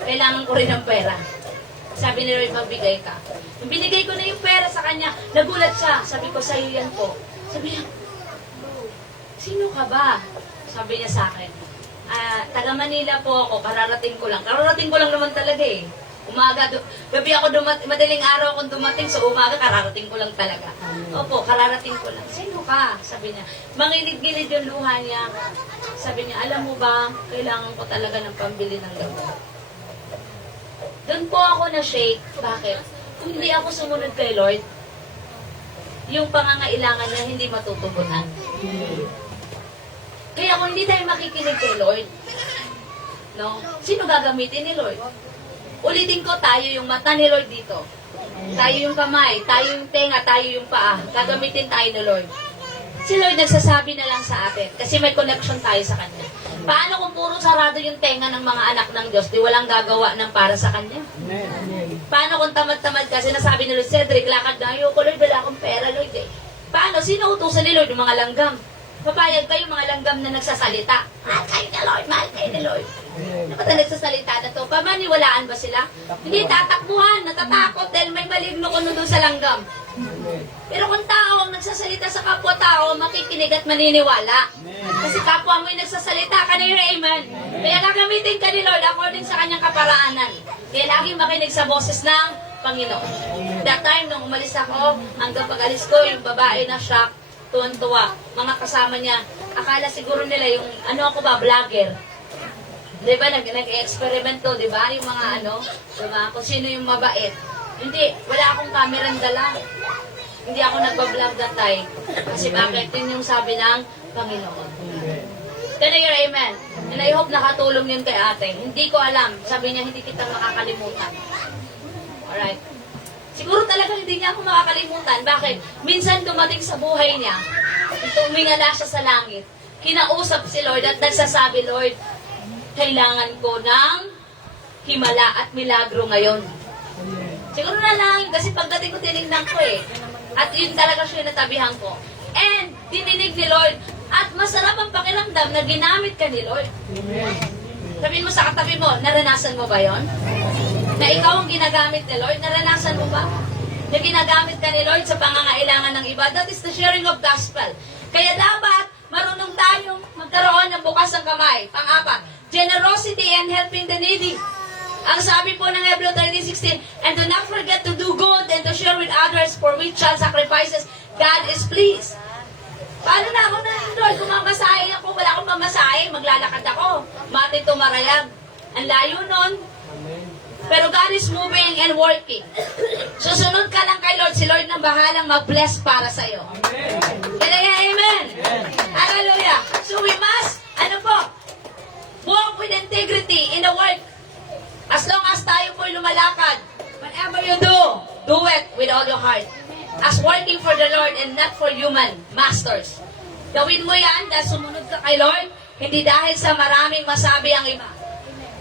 kailangan ko rin ng pera. Sabi ni Lord, magbigay ka. Nung binigay ko na yung pera sa kanya, nagulat siya. Sabi ko, sa'yo yan po. Sabi niya, sino ka ba? Sabi niya sa akin, taga Manila po ako, kararating ko lang. Kararating ko lang naman talaga eh. Umaga, gabi ako madaling araw akong dumating, so umaga kararating ko lang talaga. Opo, kararating ko lang. Sino ka? Sabi niya. Mangilid-gilid yung luha niya. Sabi niya, alam mo ba, kailangan ko talaga ng pambili ng gamot. Doon po ako na-shake. Bakit? Kung hindi ako sumunod kay Lord, yung pangangailangan niya hindi matutugunan. Kaya kung hindi tayo makikinig kay Lord, no? Sino gagamitin ni Lord? Ulitin ko, tayo yung mata ni Lord dito. Tayo yung kamay, tayo yung tenga, tayo yung paa. Gagamitin tayo ni Lord. Si Lord nagsasabi na lang sa atin kasi may connection tayo sa Kanya. Paano kung puro sarado yung tenga ng mga anak ng Diyos, di walang gagawa ng para sa Kanya? Paano kung tamad-tamad ka, sinasabi ni Lord, Cedric, lakad na, ayoko Lord, wala akong pera Lord eh. Paano? Sino utusan ni Lord? Yung mga langgam. Papayag kayo mga langgam na nagsasalita. Mahal kayo ni Lord, mahal kayo ni Lord. Ano ba na nagsasalita na to? Pamaniwalaan ba sila? Hindi tatakbuhan, natatakot dahil may maligno kuno doon sa langgam. Pero kung tao ang nagsasalita sa kapwa-tao, makikinig at maniniwala. Kasi kapwa mo yung nagsasalita, kanino amen. Kaya gagamitin ka ni Lord according sa kanyang kaparaanan. Kaya laging makinig sa boses ng Panginoon. That time, nung umalis ako, hanggang pag-alis ko, yung babae na shock, tuwan-tuwa. Mga kasama niya, akala siguro nila yung, ako ba, vlogger. Diba, nag-experiment to, diba? Yung mga diba? Kung sino yung mabait. Hindi, wala akong kamerang dala. Hindi ako nagbablog that time. Kasi bakit? Yun yung sabi ng Panginoon. Can I hear amen? And I hope nakatulong yun kay ate. Hindi ko alam. Sabi niya, hindi kita makakalimutan. Alright? Siguro talaga hindi niya ako makakalimutan. Bakit? Minsan dumating sa buhay niya, tumingala siya sa langit, kinausap si Lord at nagsasabi, Lord, kailangan ko ng himala at milagro ngayon. Siguro na lang, kasi pagdating ko tinignan ko eh. At yun talaga siya natabihan ko. And, dininig ni Lord, at masarap ang pakiramdam na ginamit ka ni Lord. Sabihin mo sa katabi mo, naranasan mo ba yon? Na ikaw ang ginagamit ni Lord, naranasan mo ba? Na ginagamit ka ni Lord sa pangangailangan ng iba? That is the sharing of gospel. Kaya dapat, marunong tayong magkaroon ng bukas ng kamay. Pang-apat, generosity and helping the needy. Ang sabi po ng Hebrew 13:16, and do not forget to do good and to share with others for which child sacrifices God is pleased. Paano na ako na, Lord, kung mamasahe ako, wala akong mamasahe, maglalakad ako. Matin tumarayag. Ang layo nun. Pero God is moving and working. Susunod ka lang kay Lord, si Lord nang bahalang mag-bless para sa'yo. Kaya amen. Hallelujah. So we must, walk with integrity in the work. As long as tayo po'y lumalakad, whatever you do it with all your heart. As working for the Lord and not for human masters. Gawin mo yan dahil sumunod ka kay Lord, hindi dahil sa maraming masabi ang iba.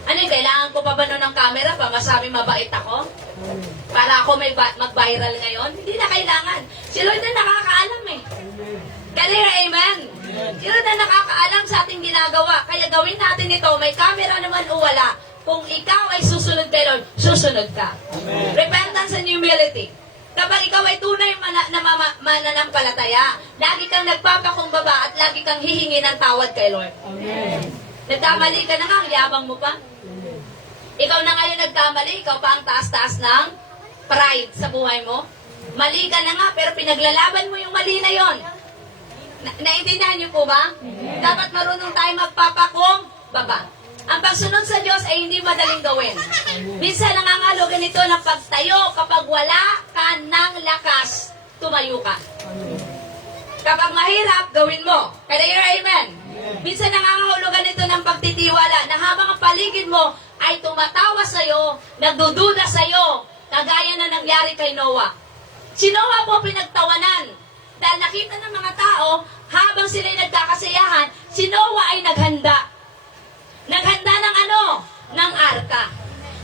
Ano yung kailangan ko pa ba nun ng camera pa masabi mabait ako? Para ako may mag-viral ngayon? Hindi na kailangan. Si Lord na nakakaalam eh. Kaya amen. Si Lord na nakakaalam sa ating ginagawa. Kaya gawin natin ito, may camera naman o wala. Kung ikaw ay susunod kay Lord, susunod ka. Amen. Repentance and humility. Kapag ikaw ay tunay mananampalataya, lagi kang nagpapakumbaba at lagi kang hihingi ng tawad kay Lord. Amen. Nagkamali ka na nga, yabang mo pa. Amen. Ikaw na ngayon nagkamali, ikaw pa ang taas-taas ng pride sa buhay mo. Mali ka na nga, pero pinaglalaban mo yung mali na yon. Naintindihan niyo po ba? Amen. Dapat marunong tayo magpapakumbaba. Ang pagsunod sa Diyos ay hindi madaling gawin. Minsan nangangalo ganito ng pagtayo kapag wala ka ng lakas, tumayo ka. Kapag mahirap, gawin mo. Kaya your amen. Minsan nangangahulugan ito ng pagtitiwala na habang ang paligid mo ay tumatawa sa'yo, nagdududa sa'yo, kagaya na nangyari kay Noah. Si Noah po pinagtawanan dahil nakita ng mga tao habang sila'y nagkakasiyahan, si Noah ay naghanda. Naghanda ng ng arka.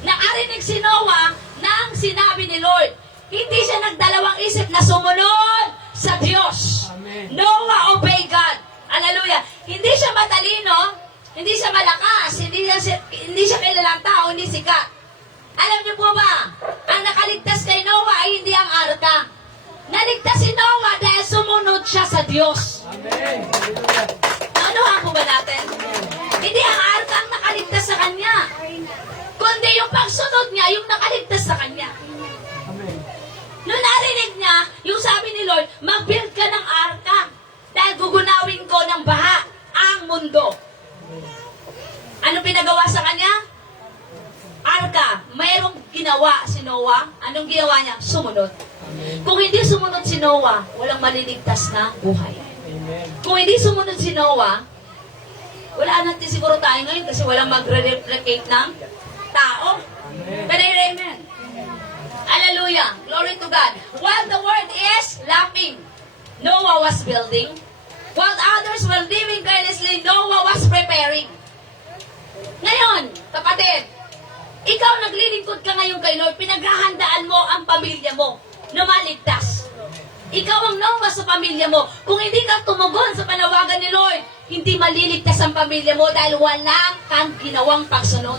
Nakarinig si Noah ng sinabi ni Lord. Hindi siya nagdalawang isip na sumunod sa Diyos. Amen. Noah obey God. Hallelujah. Hindi siya matalino, hindi siya malakas, hindi siya kilalang tao, hindi sikat. Alam niyo po ba, ang nakaligtas kay Noah ay hindi ang arka. Naligtas si Noah dahil sumunod siya sa Diyos. Ano po ba natin? Hindi ang arka ang nakaligtas sa kanya, kundi yung pagsunod niya, yung nakaligtas sa kanya. Noong narinig niya, yung sabi ni Lord, mag-build ka ng arka dahil gugunawin ko ng baha ang mundo. Ano pinagawa sa kanya? Arka. Mayroong ginawa si Noah. Anong ginawa niya? Sumunod. Kung hindi sumunod si Noah, walang maliligtas na buhay. Kung hindi sumunod si Noah, wala natin siguro tayo ngayon kasi walang magre-replicate ng tao. Pero amen. Hallelujah. Glory to God. While the world is laughing, Noah was building. While others were living carelessly, Noah was preparing. Ngayon, kapatid, ikaw naglilingkod ka ngayon kay Lord, pinaghahandaan mo ang pamilya mo na maligtas. Ikaw ang Noah sa pamilya mo. Kung hindi ka tumugon sa panawagan ni Lord, hindi maliligtas ang pamilya mo dahil walang kang ginawang pagsunod.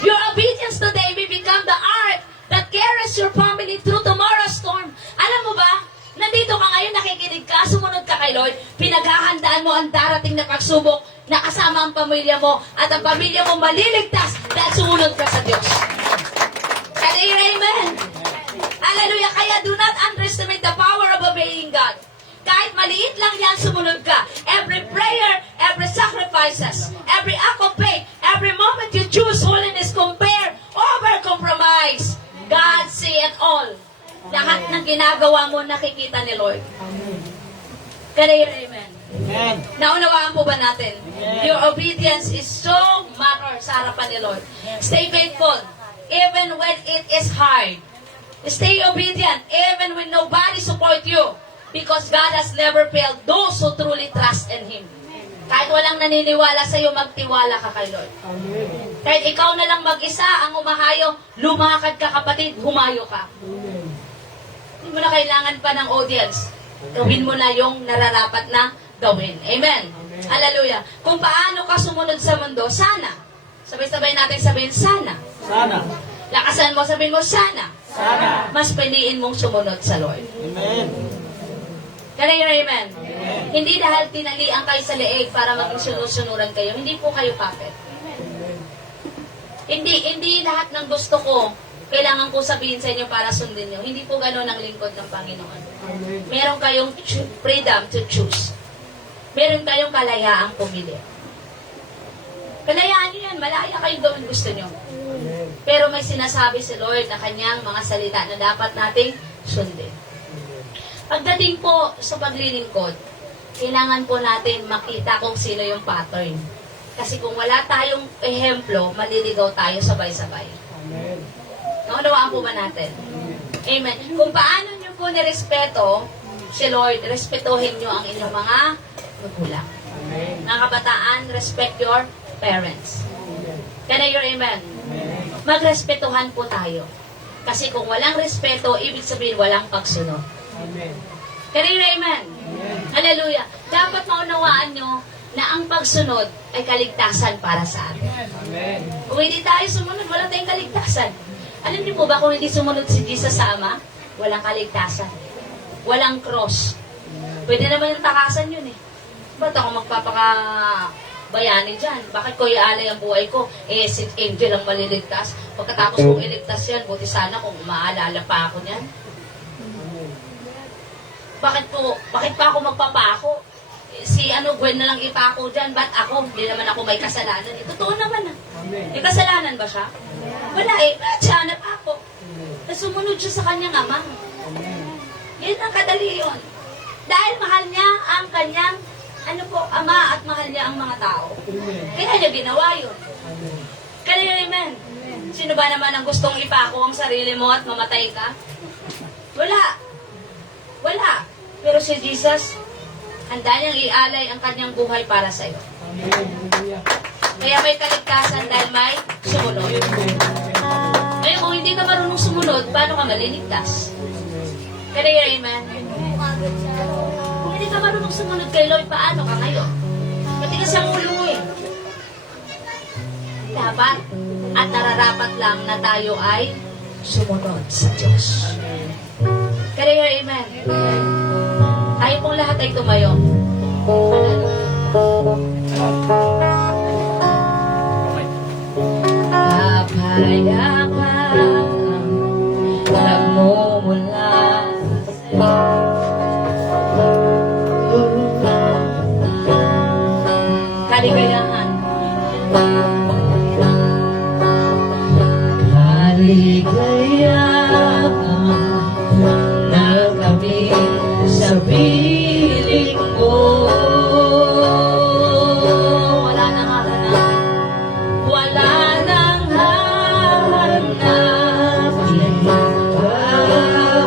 Your obedience today will become the ark that carries your family through tomorrow's storm. Alam mo ba, nandito ka ngayon, nakikinig ka, sumunod ka kay Lord, pinaghahandaan mo ang darating na pagsubok na kasama ang pamilya mo at ang pamilya mo maliligtas dahil sumunod ka sa Diyos. Amen. Hallelujah. Kaya do not underestimate the power of obeying God. Kahit maliit lang yan, sumunod ka. Every prayer, every sacrifices, every act of faith, every moment you choose holiness, compare over compromise. God see it all. Lahat ng ginagawa mo, nakikita ni Lord. Kaya amen. Amen. Naunawaan po ba natin? Your obedience is so matter sa harapan ni Lord. Stay faithful, even when it is hard. Stay obedient, even when nobody support you. Because God has never failed those who truly trust in Him. Kahit walang naniniwala sa iyo, magtiwala ka kay Lord. Kahit ikaw na lang mag-isa ang umahayo, lumakad ka kapatid, humayo ka. Hindi mo na kailangan pa ng audience. Gawin mo na yung nararapat na gawin. Amen. Hallelujah. Kung paano ka sumunod sa mundo, sana. Sabay-sabay natin sabihin, sana. Sana. Lakasan mo, sabihin mo, sana. Sana. Mas piliin mong sumunod sa Lord. Amen. Kaya amen. Hindi dahil tinalian kayo sa leeg para maging sunod-sunuran kayo. Hindi po kayo puppet. Hindi lahat ng gusto ko kailangan ko sabihin sa inyo para sundin nyo. Hindi po gano'n ang lingkod ng Panginoon. Meron kayong freedom to choose. Meron kayong kalayaang pumili. Kalayaan nyo yan. Malaya kayong gawin gusto nyo. Pero may sinasabi si Lord na kanyang mga salita na dapat nating sundin. Pagdating po sa paglilingkod, kailangan po natin makita kung sino yung pattern. Kasi kung wala tayong ehemplo, maliligaw tayo sabay-sabay. Amen. Naunawaan po ba natin? Amen. Kung paano nyo po nirespeto si Lord, respetuhin nyo ang inyong mga magulang. Amen. Mga kabataan, respect your parents. Can I hear amen? Magrespetuhan po tayo. Kasi kung walang respeto, ibig sabihin walang pagsunod. Amen. Can I hear amen? Hallelujah. Dapat maunawaan nyo na ang pagsunod ay kaligtasan para sa atin. Amen. Kung hindi tayo sumunod, wala tayong kaligtasan. Alam niyo po ba kung hindi sumunod si Jesus sa Ama, walang kaligtasan. Walang cross. Pwede naman yung takasan yun eh. Ba't ako magpapakabayani dyan? Bakit ko iaalay ang buhay ko? Si Angel ang maliligtas. Pagkatapos kong iligtas yan, buti sana kung maalala pa ako niyan. Bakit pa ako magpapako? Si Gwen na lang ipako dyan, ba't ako? Hindi naman ako may kasalanan. Totoo naman ah. May kasalanan ba siya? Wala eh. Ba't siya napako? Nasumunod siya sa kanyang ama. Yan ang kadali yun. Dahil mahal niya ang kanyang ama at mahal niya ang mga tao. Kaya niya ginawa yun. Kaya amen. Sino ba naman ang gustong ipako ang sarili mo at mamatay ka? Wala. Wala. Pero si Jesus, handa niyang ialay ang kanyang buhay para sa iyo. Kaya may kaligtasan dahil may sumunod. Ngayon, kung hindi ka marunong sumunod, paano ka maliligtas? Kaya amen. Kung hindi ka ka marunong sumunod kay Lord, paano ka ngayon? Matigas ang ulo mo eh. Dapat at nararapat lang na tayo ay sumunod sa Diyos. Kaya amen. Tayo pong lahat ay tumayo. Kapayapaan nagmumula kaligayahan. Kaligayahan na kami sa piling mo. Wala nang hahanap. Wala nang hahanapin pa.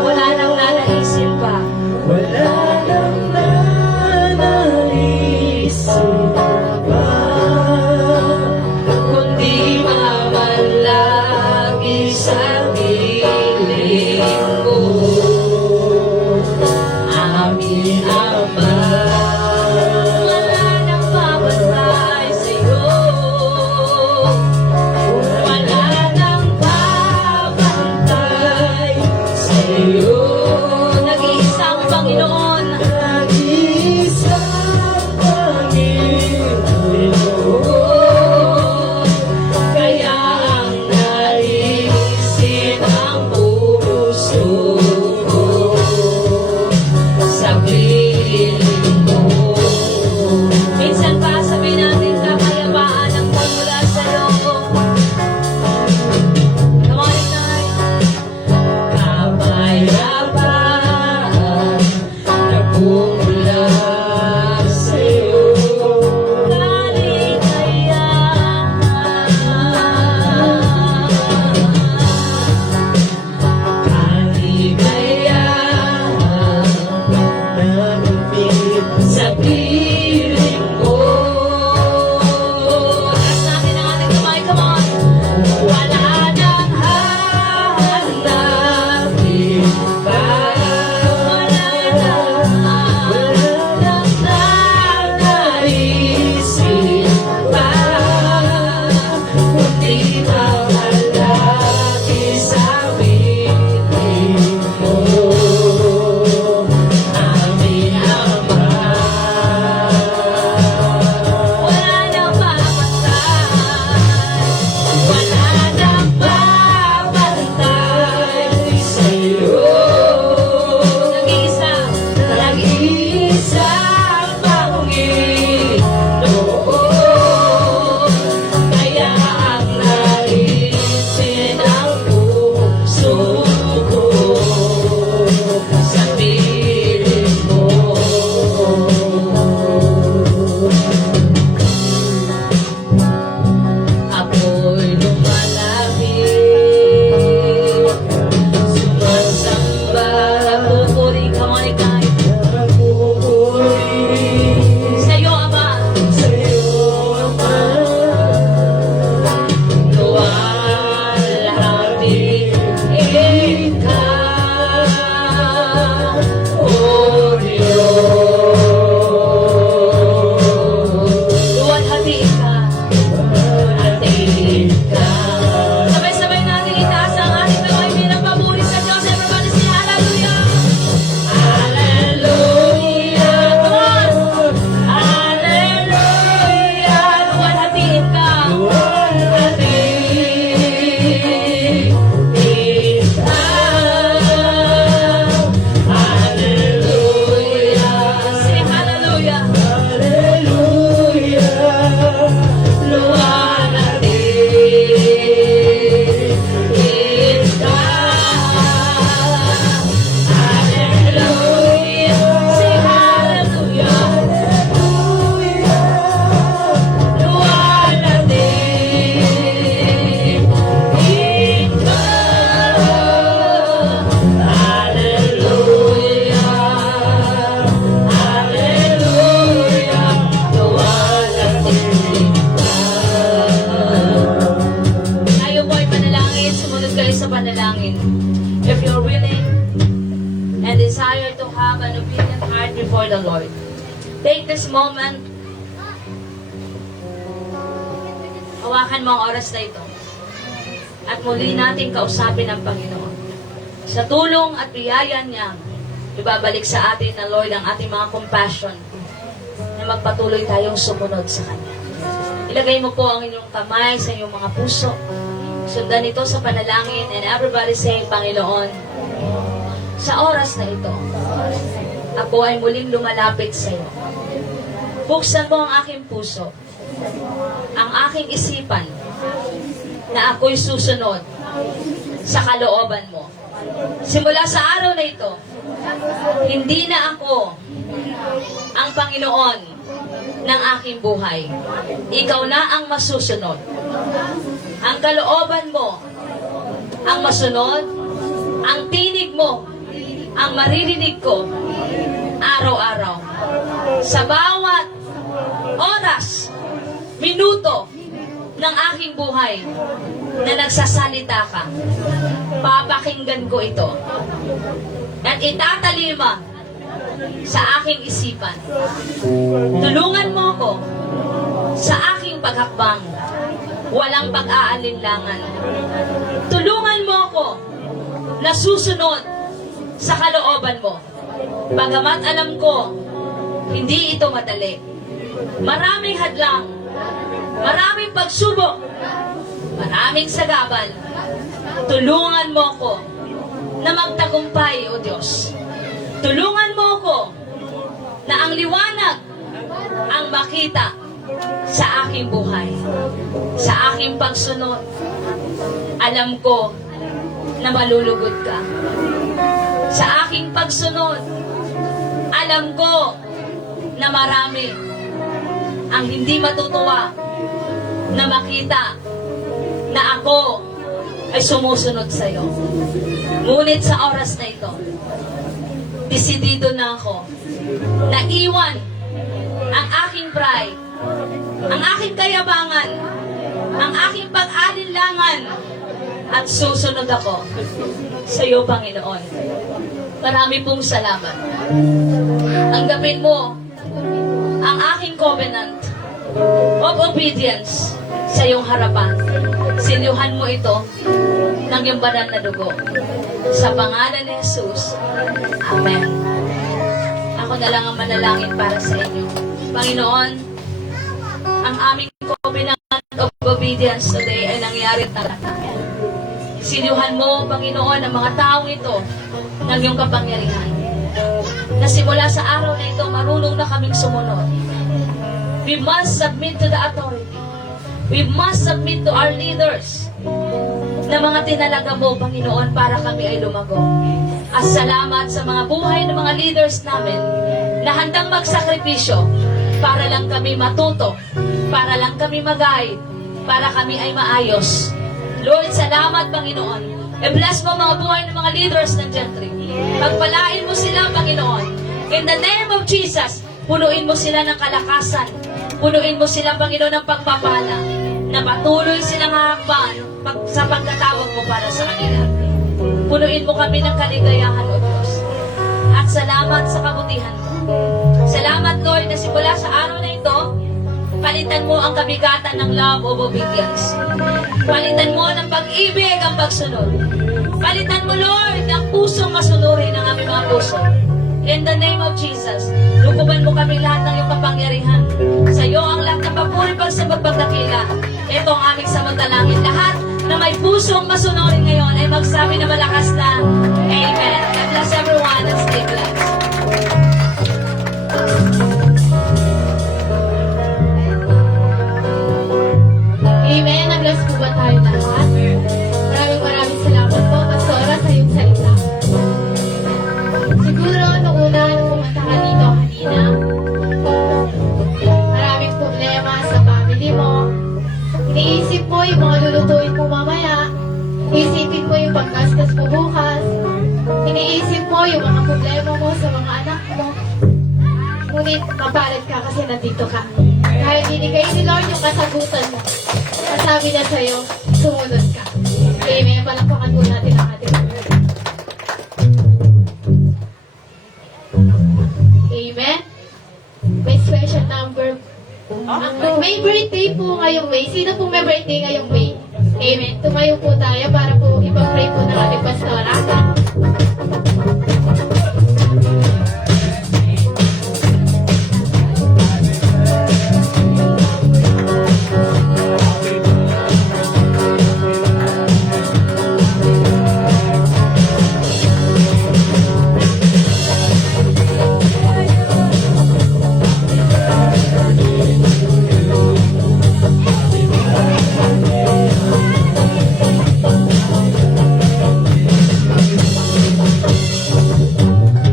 Wala nang nanaisin pa. Wala nang nanaisin pa. Kundi mamalagi sa piling mo. Amin Ama. Wala nang babantay sa'yo. Wala nang babantay sa'yo. Nag-iisang Panginoon. Nag-iisang Panginoon. Kaya ang naisin ang puso ko sa piling mo. Minsan pa sabihin natin kapayapaan ang magmula sa'yo. Come on, ignite. Kapayapaan nagmumula sa'yo. Sa piling mo. Taas natin ang ating kamay, come on. Wala nang hahanapin pa. Wala nang nanaisin pa. Kundi mamalagi sa piling mo. Amin Ama. Wala nang babantay. Wala nang babantay sa'yo. Nag-iisa Panginoon. Kaya ang naisin ang puso ko sa piling mo. Ako'y lumalapit, sumasamba, pupuri, come on, ignite. Sa'yo, Ama. Luwalhati ikaw, O Diyos. Luwalhati ikaw. Sabay-sabay natin itaas ang ating kamay bilang papuri sa Diyos. Everybody say hallelujah! Hallelujah! Come on! Hallelujah! Luwalhati ikaw. Luwalhati ikaw. Hallelujah! Say hallelujah! Hallelujah! Luwalhati hallelujah. Say hallelujah. Luwalhati hallelujah. Hallelujah. Luwalhati tayo po ay panalangin. Sumunod kayo sa panalangin. If you're willing and desire to have an obedient heart heart before the Lord. Take this moment. Hawakan mo ang oras na ito. At muli natin kausapin ang Panginoon. Sa tulong at biyaya niya, ibabalik sa atin na Lord ang ating mga compassion na magpatuloy tayong sumunod sa Kanya. Ilagay mo po ang inyong kamay sa inyong mga puso. Sundan ito sa panalangin and everybody say, Panginoon, sa oras na ito, ako ay muling lumalapit sa iyo. Buksan mo ang aking puso, ang aking isipan, na ako'y susunod sa kalooban mo. Simula sa araw na ito, hindi na ako ang Panginoon ng aking buhay. Ikaw na ang masusunod. Ang kalooban mo ang masunod, ang tinig mo ang maririnig ko araw-araw. Sa bawat oras, minuto ng aking buhay na nagsasalita ka, papakinggan ko ito at itatalima sa aking isipan. Tulungan mo ko sa aking paghakbang, walang pag-aalinlangan. Tulungan mo ko na susunod sa kalooban mo. Bagamat alam ko, hindi ito madali. Maraming hadlang, maraming pagsubok, maraming sagabal. Tulungan mo ko na magtagumpay, O Diyos. Tulungan mo ko na ang liwanag ang makita sa aking buhay, sa aking pagsunod. Alam ko na malulugod ka. Sa aking pagsunod, alam ko na marami ang hindi matutuwa na makita na ako ay sumusunod sa iyo. Ngunit sa oras na ito, desidido na ako na iwan ang aking pride, ang aking kayabangan, ang aking pag-alinlangan, at susunod ako sa iyo, Panginoon. Marami pong salamat. Tanggapin mo ang aking covenant of obedience sa iyong harapan. Silyuhan mo ito ng iyong banal na dugo. Sa pangalan ni Jesus. Amen. Ako na lang ang manalangin para sa inyo. Panginoon, ang aming covenant of obedience today ay nangyari talaga. Silyuhan mo, Panginoon, ang mga taong ito ng iyong kapangyarihan. Na simula sa araw na ito, marunong na kaming sumunod. We must submit to the authority. We must submit to our leaders na mga tinalaga mo, Panginoon, para kami ay lumago. At salamat sa mga buhay ng mga leaders namin na handang magsakripisyo para lang kami matuto, para lang kami mag-guide, para kami ay maayos. Lord, salamat, Panginoon. I-bless mo mga buhay ng mga leaders ng Gentry. Pagpalain mo sila, Panginoon. In the name of Jesus, punuin mo sila ng kalakasan. Punuin mo sila, Panginoon, ng pagpapala. Na patuloy silang hahakbang sa pagkatawag mo para sa kanila. Punuin mo kami ng kaligayahan, O Diyos. At salamat sa kabutihan mo. Salamat, Lord, na simula sa araw na ito, palitan mo ang kabigatan ng love of obedience. Palitan mo ng pag-ibig ang pagsunod. Palitan mo, Lord, ang pusong masunurin ng aming mga puso. In the name of Jesus, lukuban mo kami lahat ng iyong kapangyarihan. Sa iyo ang lahat ng papuri pagsabot pagdakila. Ito ang aming samantalangin. Lahat na may pusong masunurin ngayon ay magsabi na malakas na Amen. God bless everyone and stay blessed. Amen. Nag-bless po ba tayo lahat? Maraming salamat po, Pastora, sa iyong salita. Siguro, nung una, nung pumunta ka dito kanina, maraming problema sa family mo. Iniisip mo yung mga lulutuin mo mamaya. Isipin mo yung paggastos mo bukas. Iniisip mo yung mga problema mo sa mga anak mo. Ngunit, mapalad ka kasi nandito ka. Dahil binigay ni Lord yung kasagutan mo. Masabi na sa'yo, sumunod ka. Amen. Palakpakan po natin ang ating Lord. May birthday po ngayong May. Sino po may birthday ngayong May? Amen. Tumayo po tayo para po ipag-pray po ng ating pastora.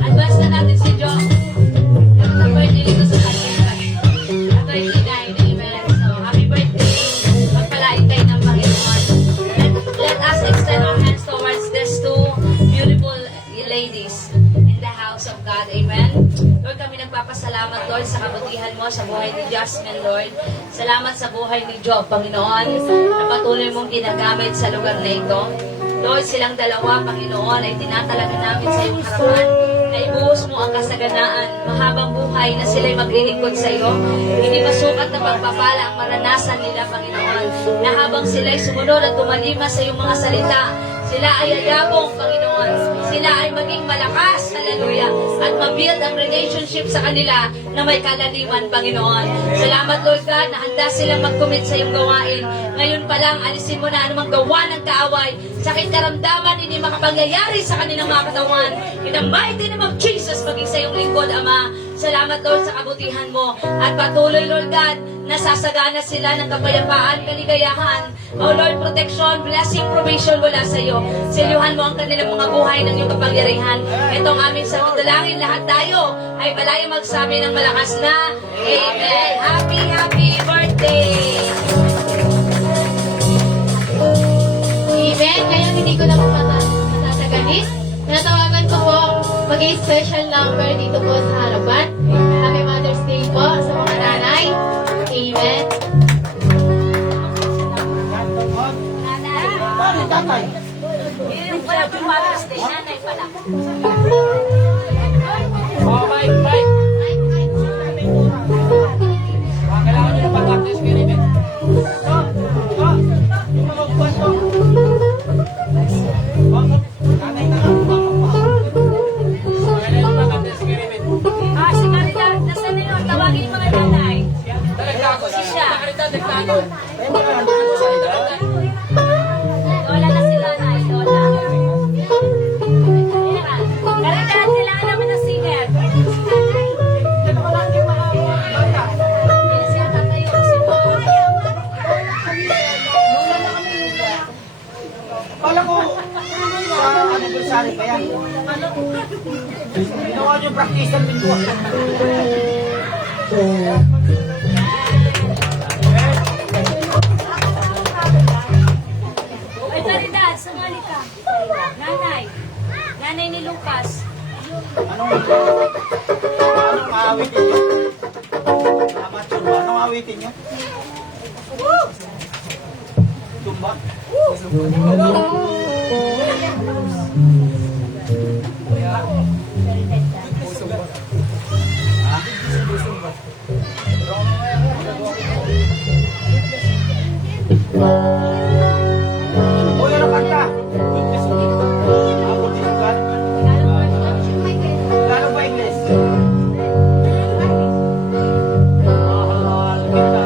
Advance na natin si Jo. Happy birthday dito sa kanya. 39, amen. So, happy birthday. Magpalain kayo ng Panginoon. Let us extend our hands towards these two beautiful ladies in the house of God. Amen. Lord, kami nagpapasalamat, Lord, sa kabutihan mo sa buhay ni Jasmine, Lord. Salamat sa buhay ni Job, Panginoon, na patuloy mong ginagamit sa lugar na ito. Lord, silang dalawa, Panginoon, ay tinatalaga namin sa iyong harapan na ibuhos mo ang kasaganaan, mahabang buhay na sila'y maglilingkod sa iyo. Hindi masukat na pagpapala ang maranasan nila, Panginoon, na habang sila'y sumunod at tumalima sa iyong mga salita, sila ay ayabong, Panginoon. Sila ay maging malakas, hallelujah, at mabuild ang relationship sa kanila na may kalaliman, Panginoon. Salamat, Lord God, na handa silang mag-commit sa iyong gawain. Ngayon pa lang, alisin mo na anumang gawa ng kaaway, sakit karamdaman, hindi makapangyayari sa kanilang mga katawan. In the mighty name of Jesus, maging sa iyong lingkod, Ama. Salamat, Lord, sa kabutihan mo. At patuloy, Lord God, nasasagana sila ng kapayapaan, kaligayahan. O Lord, protection, blessing, provision mula sa iyo. Silyuhan mo ang kanilang mga buhay ng iyong kapangyarihan. Ito ang aming sa dalangin. Lahat tayo ay malaya magsabi ng malakas na Amen. Happy, happy birthday! Amen. Kaya hindi ko na po matatagalit. Natawagan ko po mag-special number dito po sa harapan. Happy Mother's Day po sa mga nanay. Amen. Yung wala pong Mother's Day, nanay pala. Ah, si Caridad, nasa na yun? Tawagin yung mga nanay. Si siya. Lola na sila, nay. Lola. Caridad, kailangan namin ng singer. Siya tatayo. Si Paul. Kala ko, sa anniversary pa yan. Ginawa niyo practice ng linggo. Ay, Caridad, sumali ka. Nanay. Nanay ni Lucas. Anong aawitin niyo? Amateur ba? Anong aawitin niyo? Tumba? Oh, yan ang kanta. Lalo ba English? Mahal kita.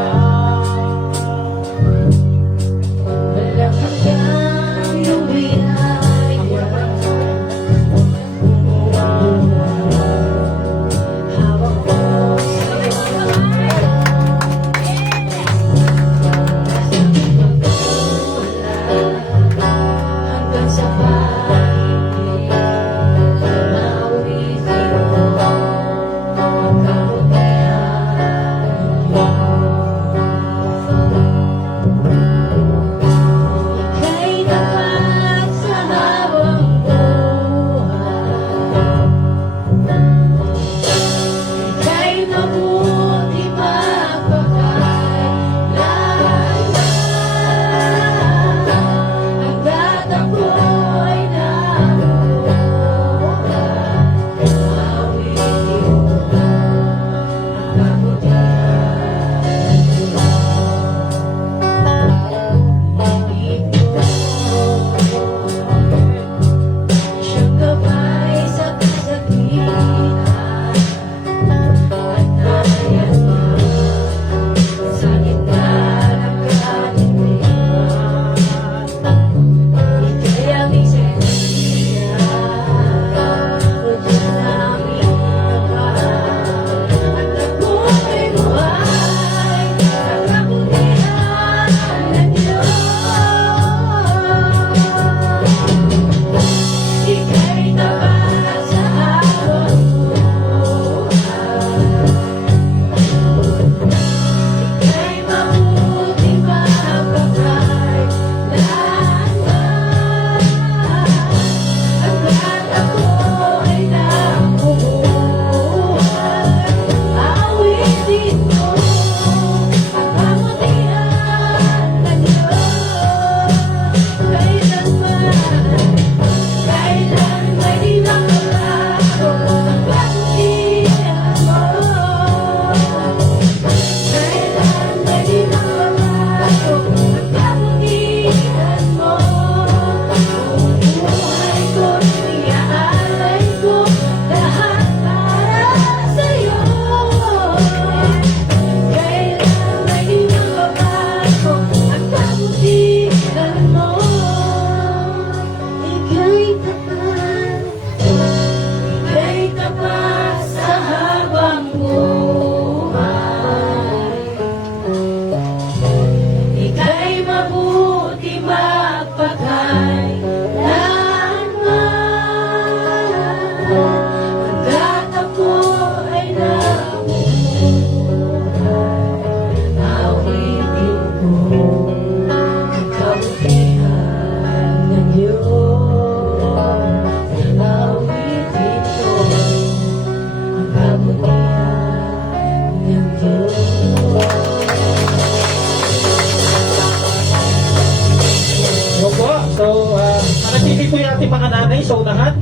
sa unahan.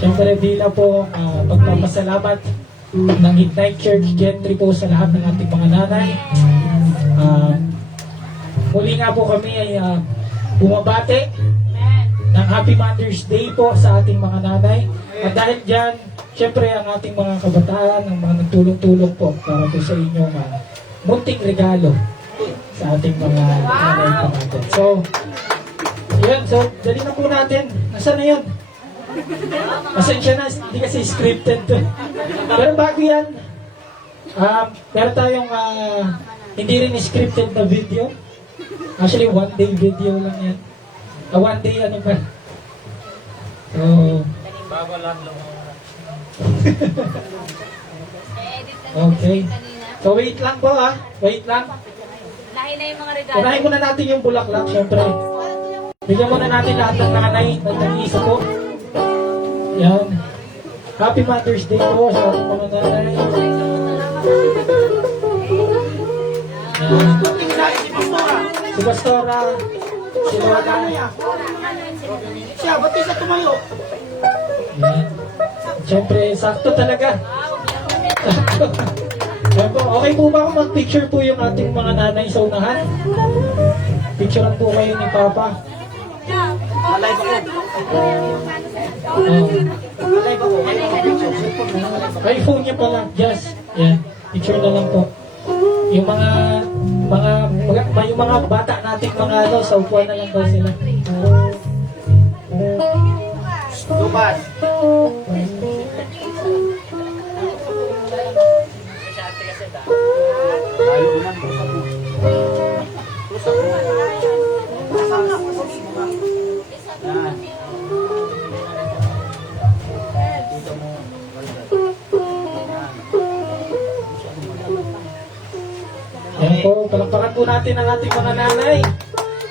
Siyempre, bilang po pagpapasalamat ng Ignite Church Gentry po sa lahat ng ating mga nanay. Muli nga po kami ay bumabati ng Happy Mother's Day po sa ating mga nanay. At dahil dyan, siyempre ang ating mga kabataan, ang mga nagtulong-tulong po para po sa inyong munting regalo sa ating mga nanay po natin. So, yun. So, dali na po natin. Nasaan na yun? Pasensya na, hindi kasi scripted to. Pero bago yan, meron tayong hindi rin scripted na video. Actually, one day video lang yan. One day ano ba? So, okay. So, wait lang po Wait lang. Lahi na yung mga regalo. Unahin muna natin yung bulaklak, syempre. Bigyan muna natin lahat ng nanay ng nag-iisa po. Yan. Happy Mother's Day po sa ating mga nanay. Yan. Si Pastora, si Lola. Siya, ba't isa tumayo? Yan. Siyempre, sakto talaga. Yan po. Okay po ba kung mag-picture po yung ating mga nanay sa unahan? Picturean po kayo ni Papa. Alive ako. Oh. Alive ako. iPhone niya pala, just. Yan. Picture na lang po. Yung yung mga bata nating mga sa upuan na lang daw sila. Lupas. Yan po, palakpakan po natin ang ating mga nanay.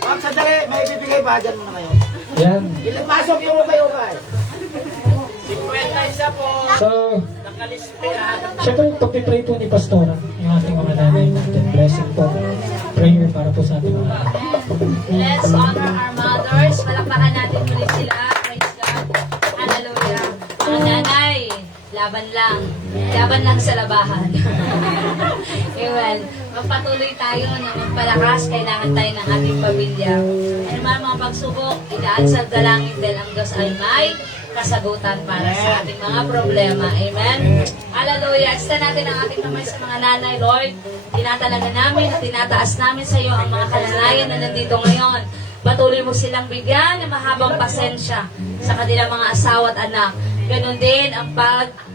Ma'am, sandali. May ibibigay ba? Diyan muna kayo. Yan. Ilang pasok yung ubay-ubay? So, syempre, pag-pray po ni Pastora, yung ating mga nanay natin. Blessing po. Prayer para po sa ating mga nanay. Let's honor our mothers. Palakpakan natin muli sila. Praise God. Hallelujah. Mga nanay, laban lang. Laban lang sa labahan. Amen. Magpatuloy tayo na magpalakas. Kailangan tayo ng ating pamilya. Ano man mga pagsubok, inaansag dalangin dahil ang Diyos ay may kasagutan para sa ating mga problema. Amen. Hallelujah. Extend natin ang ating kamay sa mga nanay, Lord. Tinatalaga namin at tinataas namin sa iyo ang mga kalalayan na nandito ngayon. Patuloy mo silang bigyan ng mahabang pasensya sa kanilang mga asawa at anak. Ganon din ang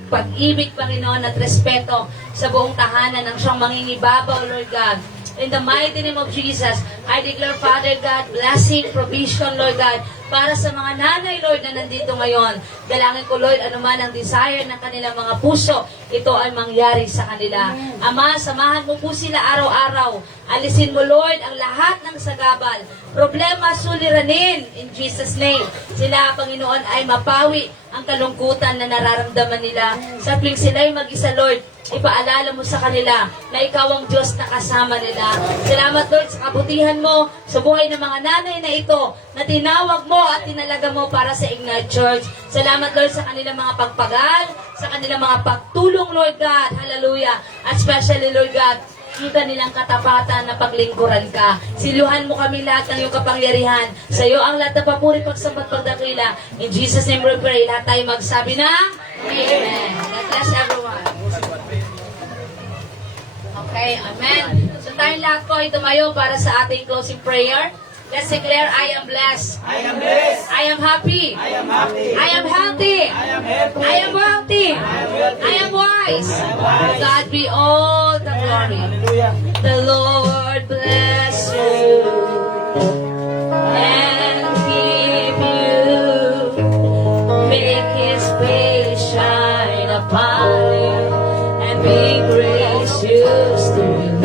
pag-ibig, Panginoon, at respeto sa buong tahanan ng siyang mangingibabaw, Lord God. In the mighty name of Jesus, I declare, Father God, blessing, provision, Lord God, para sa mga nanay, Lord, na nandito ngayon. Dalangin ko, Lord, anuman ang desire ng kanilang mga puso, ito ay mangyari sa kanila. Ama, samahan mo po sila araw-araw. Alisin mo, Lord, ang lahat ng sagabal. Problema, suliranin, in Jesus' name. Sila, Panginoon, ay mapawi ang kalungkutan na nararamdaman nila. Sa tuwing sila ay mag-isa, Lord, ipaalala mo sa kanila na ikaw ang Diyos na kasama nila. Salamat, Lord, sa kabutihan mo sa buhay ng mga nanay na ito na tinawag mo at tinalaga mo para sa Ignite Church. Salamat, Lord, sa kanilang mga pagpagal, sa kanilang mga pagtulong, Lord God. Hallelujah. At especially, Lord God, kita nilang katapatan na paglingkuran ka. Siluhan mo kami lahat ng iyong kapangyarihan. Sa iyo ang lahat na papuri, pagsambat, pagdakila. In Jesus' name we pray. Lahat tayo magsabi na Amen. God bless everyone. Okay, Amen. So tayong lahat po ay tumayo para sa ating closing prayer. Let's declare, I am blessed. I am blessed. I am happy. I am happy. I am healthy. I am healthy. I am wealthy. I am wise. To God be all the glory. Hallelujah. The Lord bless you and keep you. Make His face shine upon you and be gracious to you.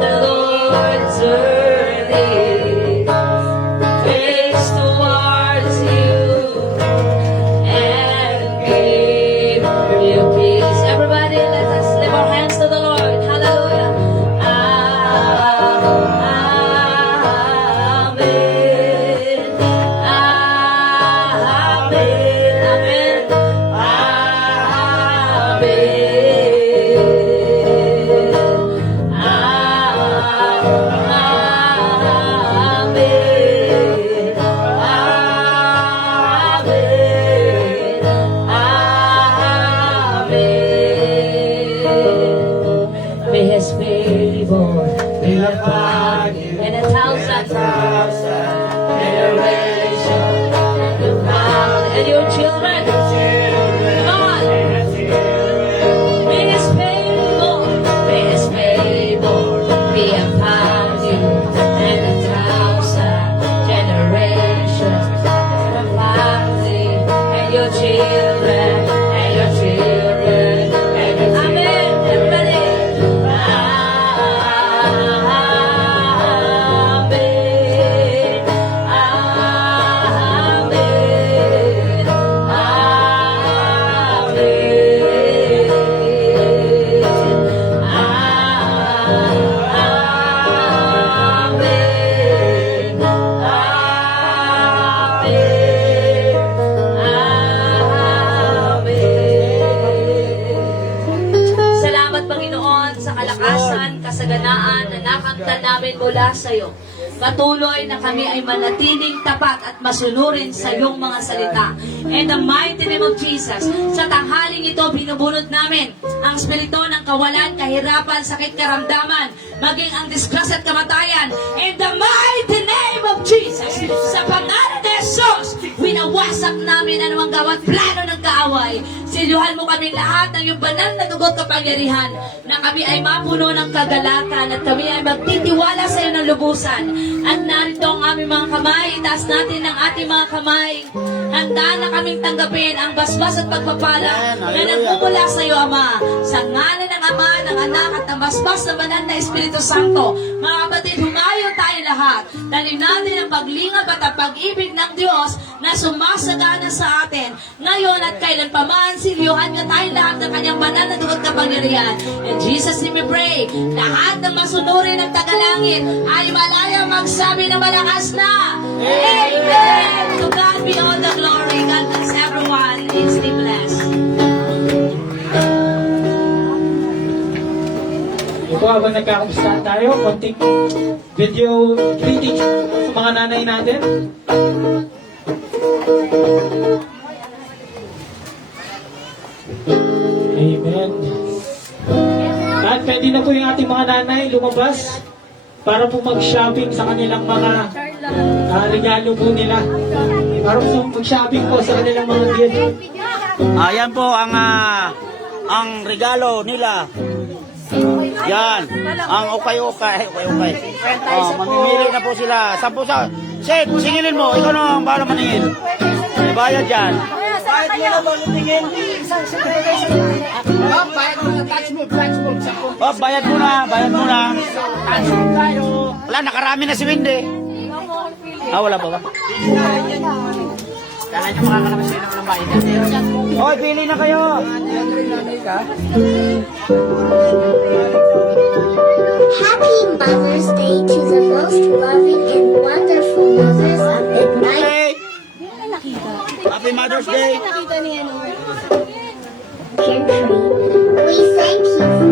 The Lord turn His face towards you and give you peace. Everybody, let us lift our hands to the Lord. Hallelujah. Amen. pinagdadasal namin mula sa iyo. Patuloy na kami ay manatiling tapat at masunurin sa iyong mga salita. In the mighty name of Jesus, sa tanghaling ito, binubunot namin ang espiritu ng kawalan, kahirapan, sakit, karamdaman, maging ang disgrasya at kamatayan. In the mighty name of Jesus, sa pangalan ni Jesus, winawasak namin anumang gawat plano ng kaaway. Siluhan mo kami lahat ng iyong banal na dugo't kapangyarihan, na kami ay mapuno ng kagalakan at kami ay magtitiwala sa iyo ng lubusan. At narito ang aming mga kamay, itaas natin ang ating mga kamay. Handa na kaming tanggapin ang basbas at pagpapala na nagmumula sa iyo, Ama. Sa ngalan ng Ama, ng Anak at ng basbas na banal na Espiritu Santo. Mga kapatid, humayo tayo lahat. Dalhin natin ang paglingap at ang pag-ibig ng Diyos na sumasagana sa atin. Ngayon at kailanpaman, silyohan niya tayo lahat ng kanyang banal na dugo't kapangyarihan. In Jesus' name we pray. Lahat ng masunurin ng tagalangit ay malaya magsabi ng malakas na Amen! To God be all the glory. God bless everyone. Stay blessed. Ito, habang nagkakamustahan tayo, konting video greeting sa mga nanay natin. Amen. At pwede na po yung ating mga nanay lumabas para po mag-shopping sa kanilang mga regalo po nila. Para po mag-shopping po sa kanilang mga gift. Ayan po ang regalo nila. Yan, ang ukay-ukay. Mamimili na po sila. Sampu sa... Seth, singilin mo. Ikaw na ang bahala maningil. May bayad yan. Bayad mo na tingin. Oh, bayad mo na. Wala, nakarami na si Wendy. Wala pa ba? Kala nyo makakalabas kayo ng bayad. Hoy, pili na kayo. Happy Mother's Day to the most loving and wonderful mothers of midnight. Hey! Happy Mother's Day! Country. We thank you for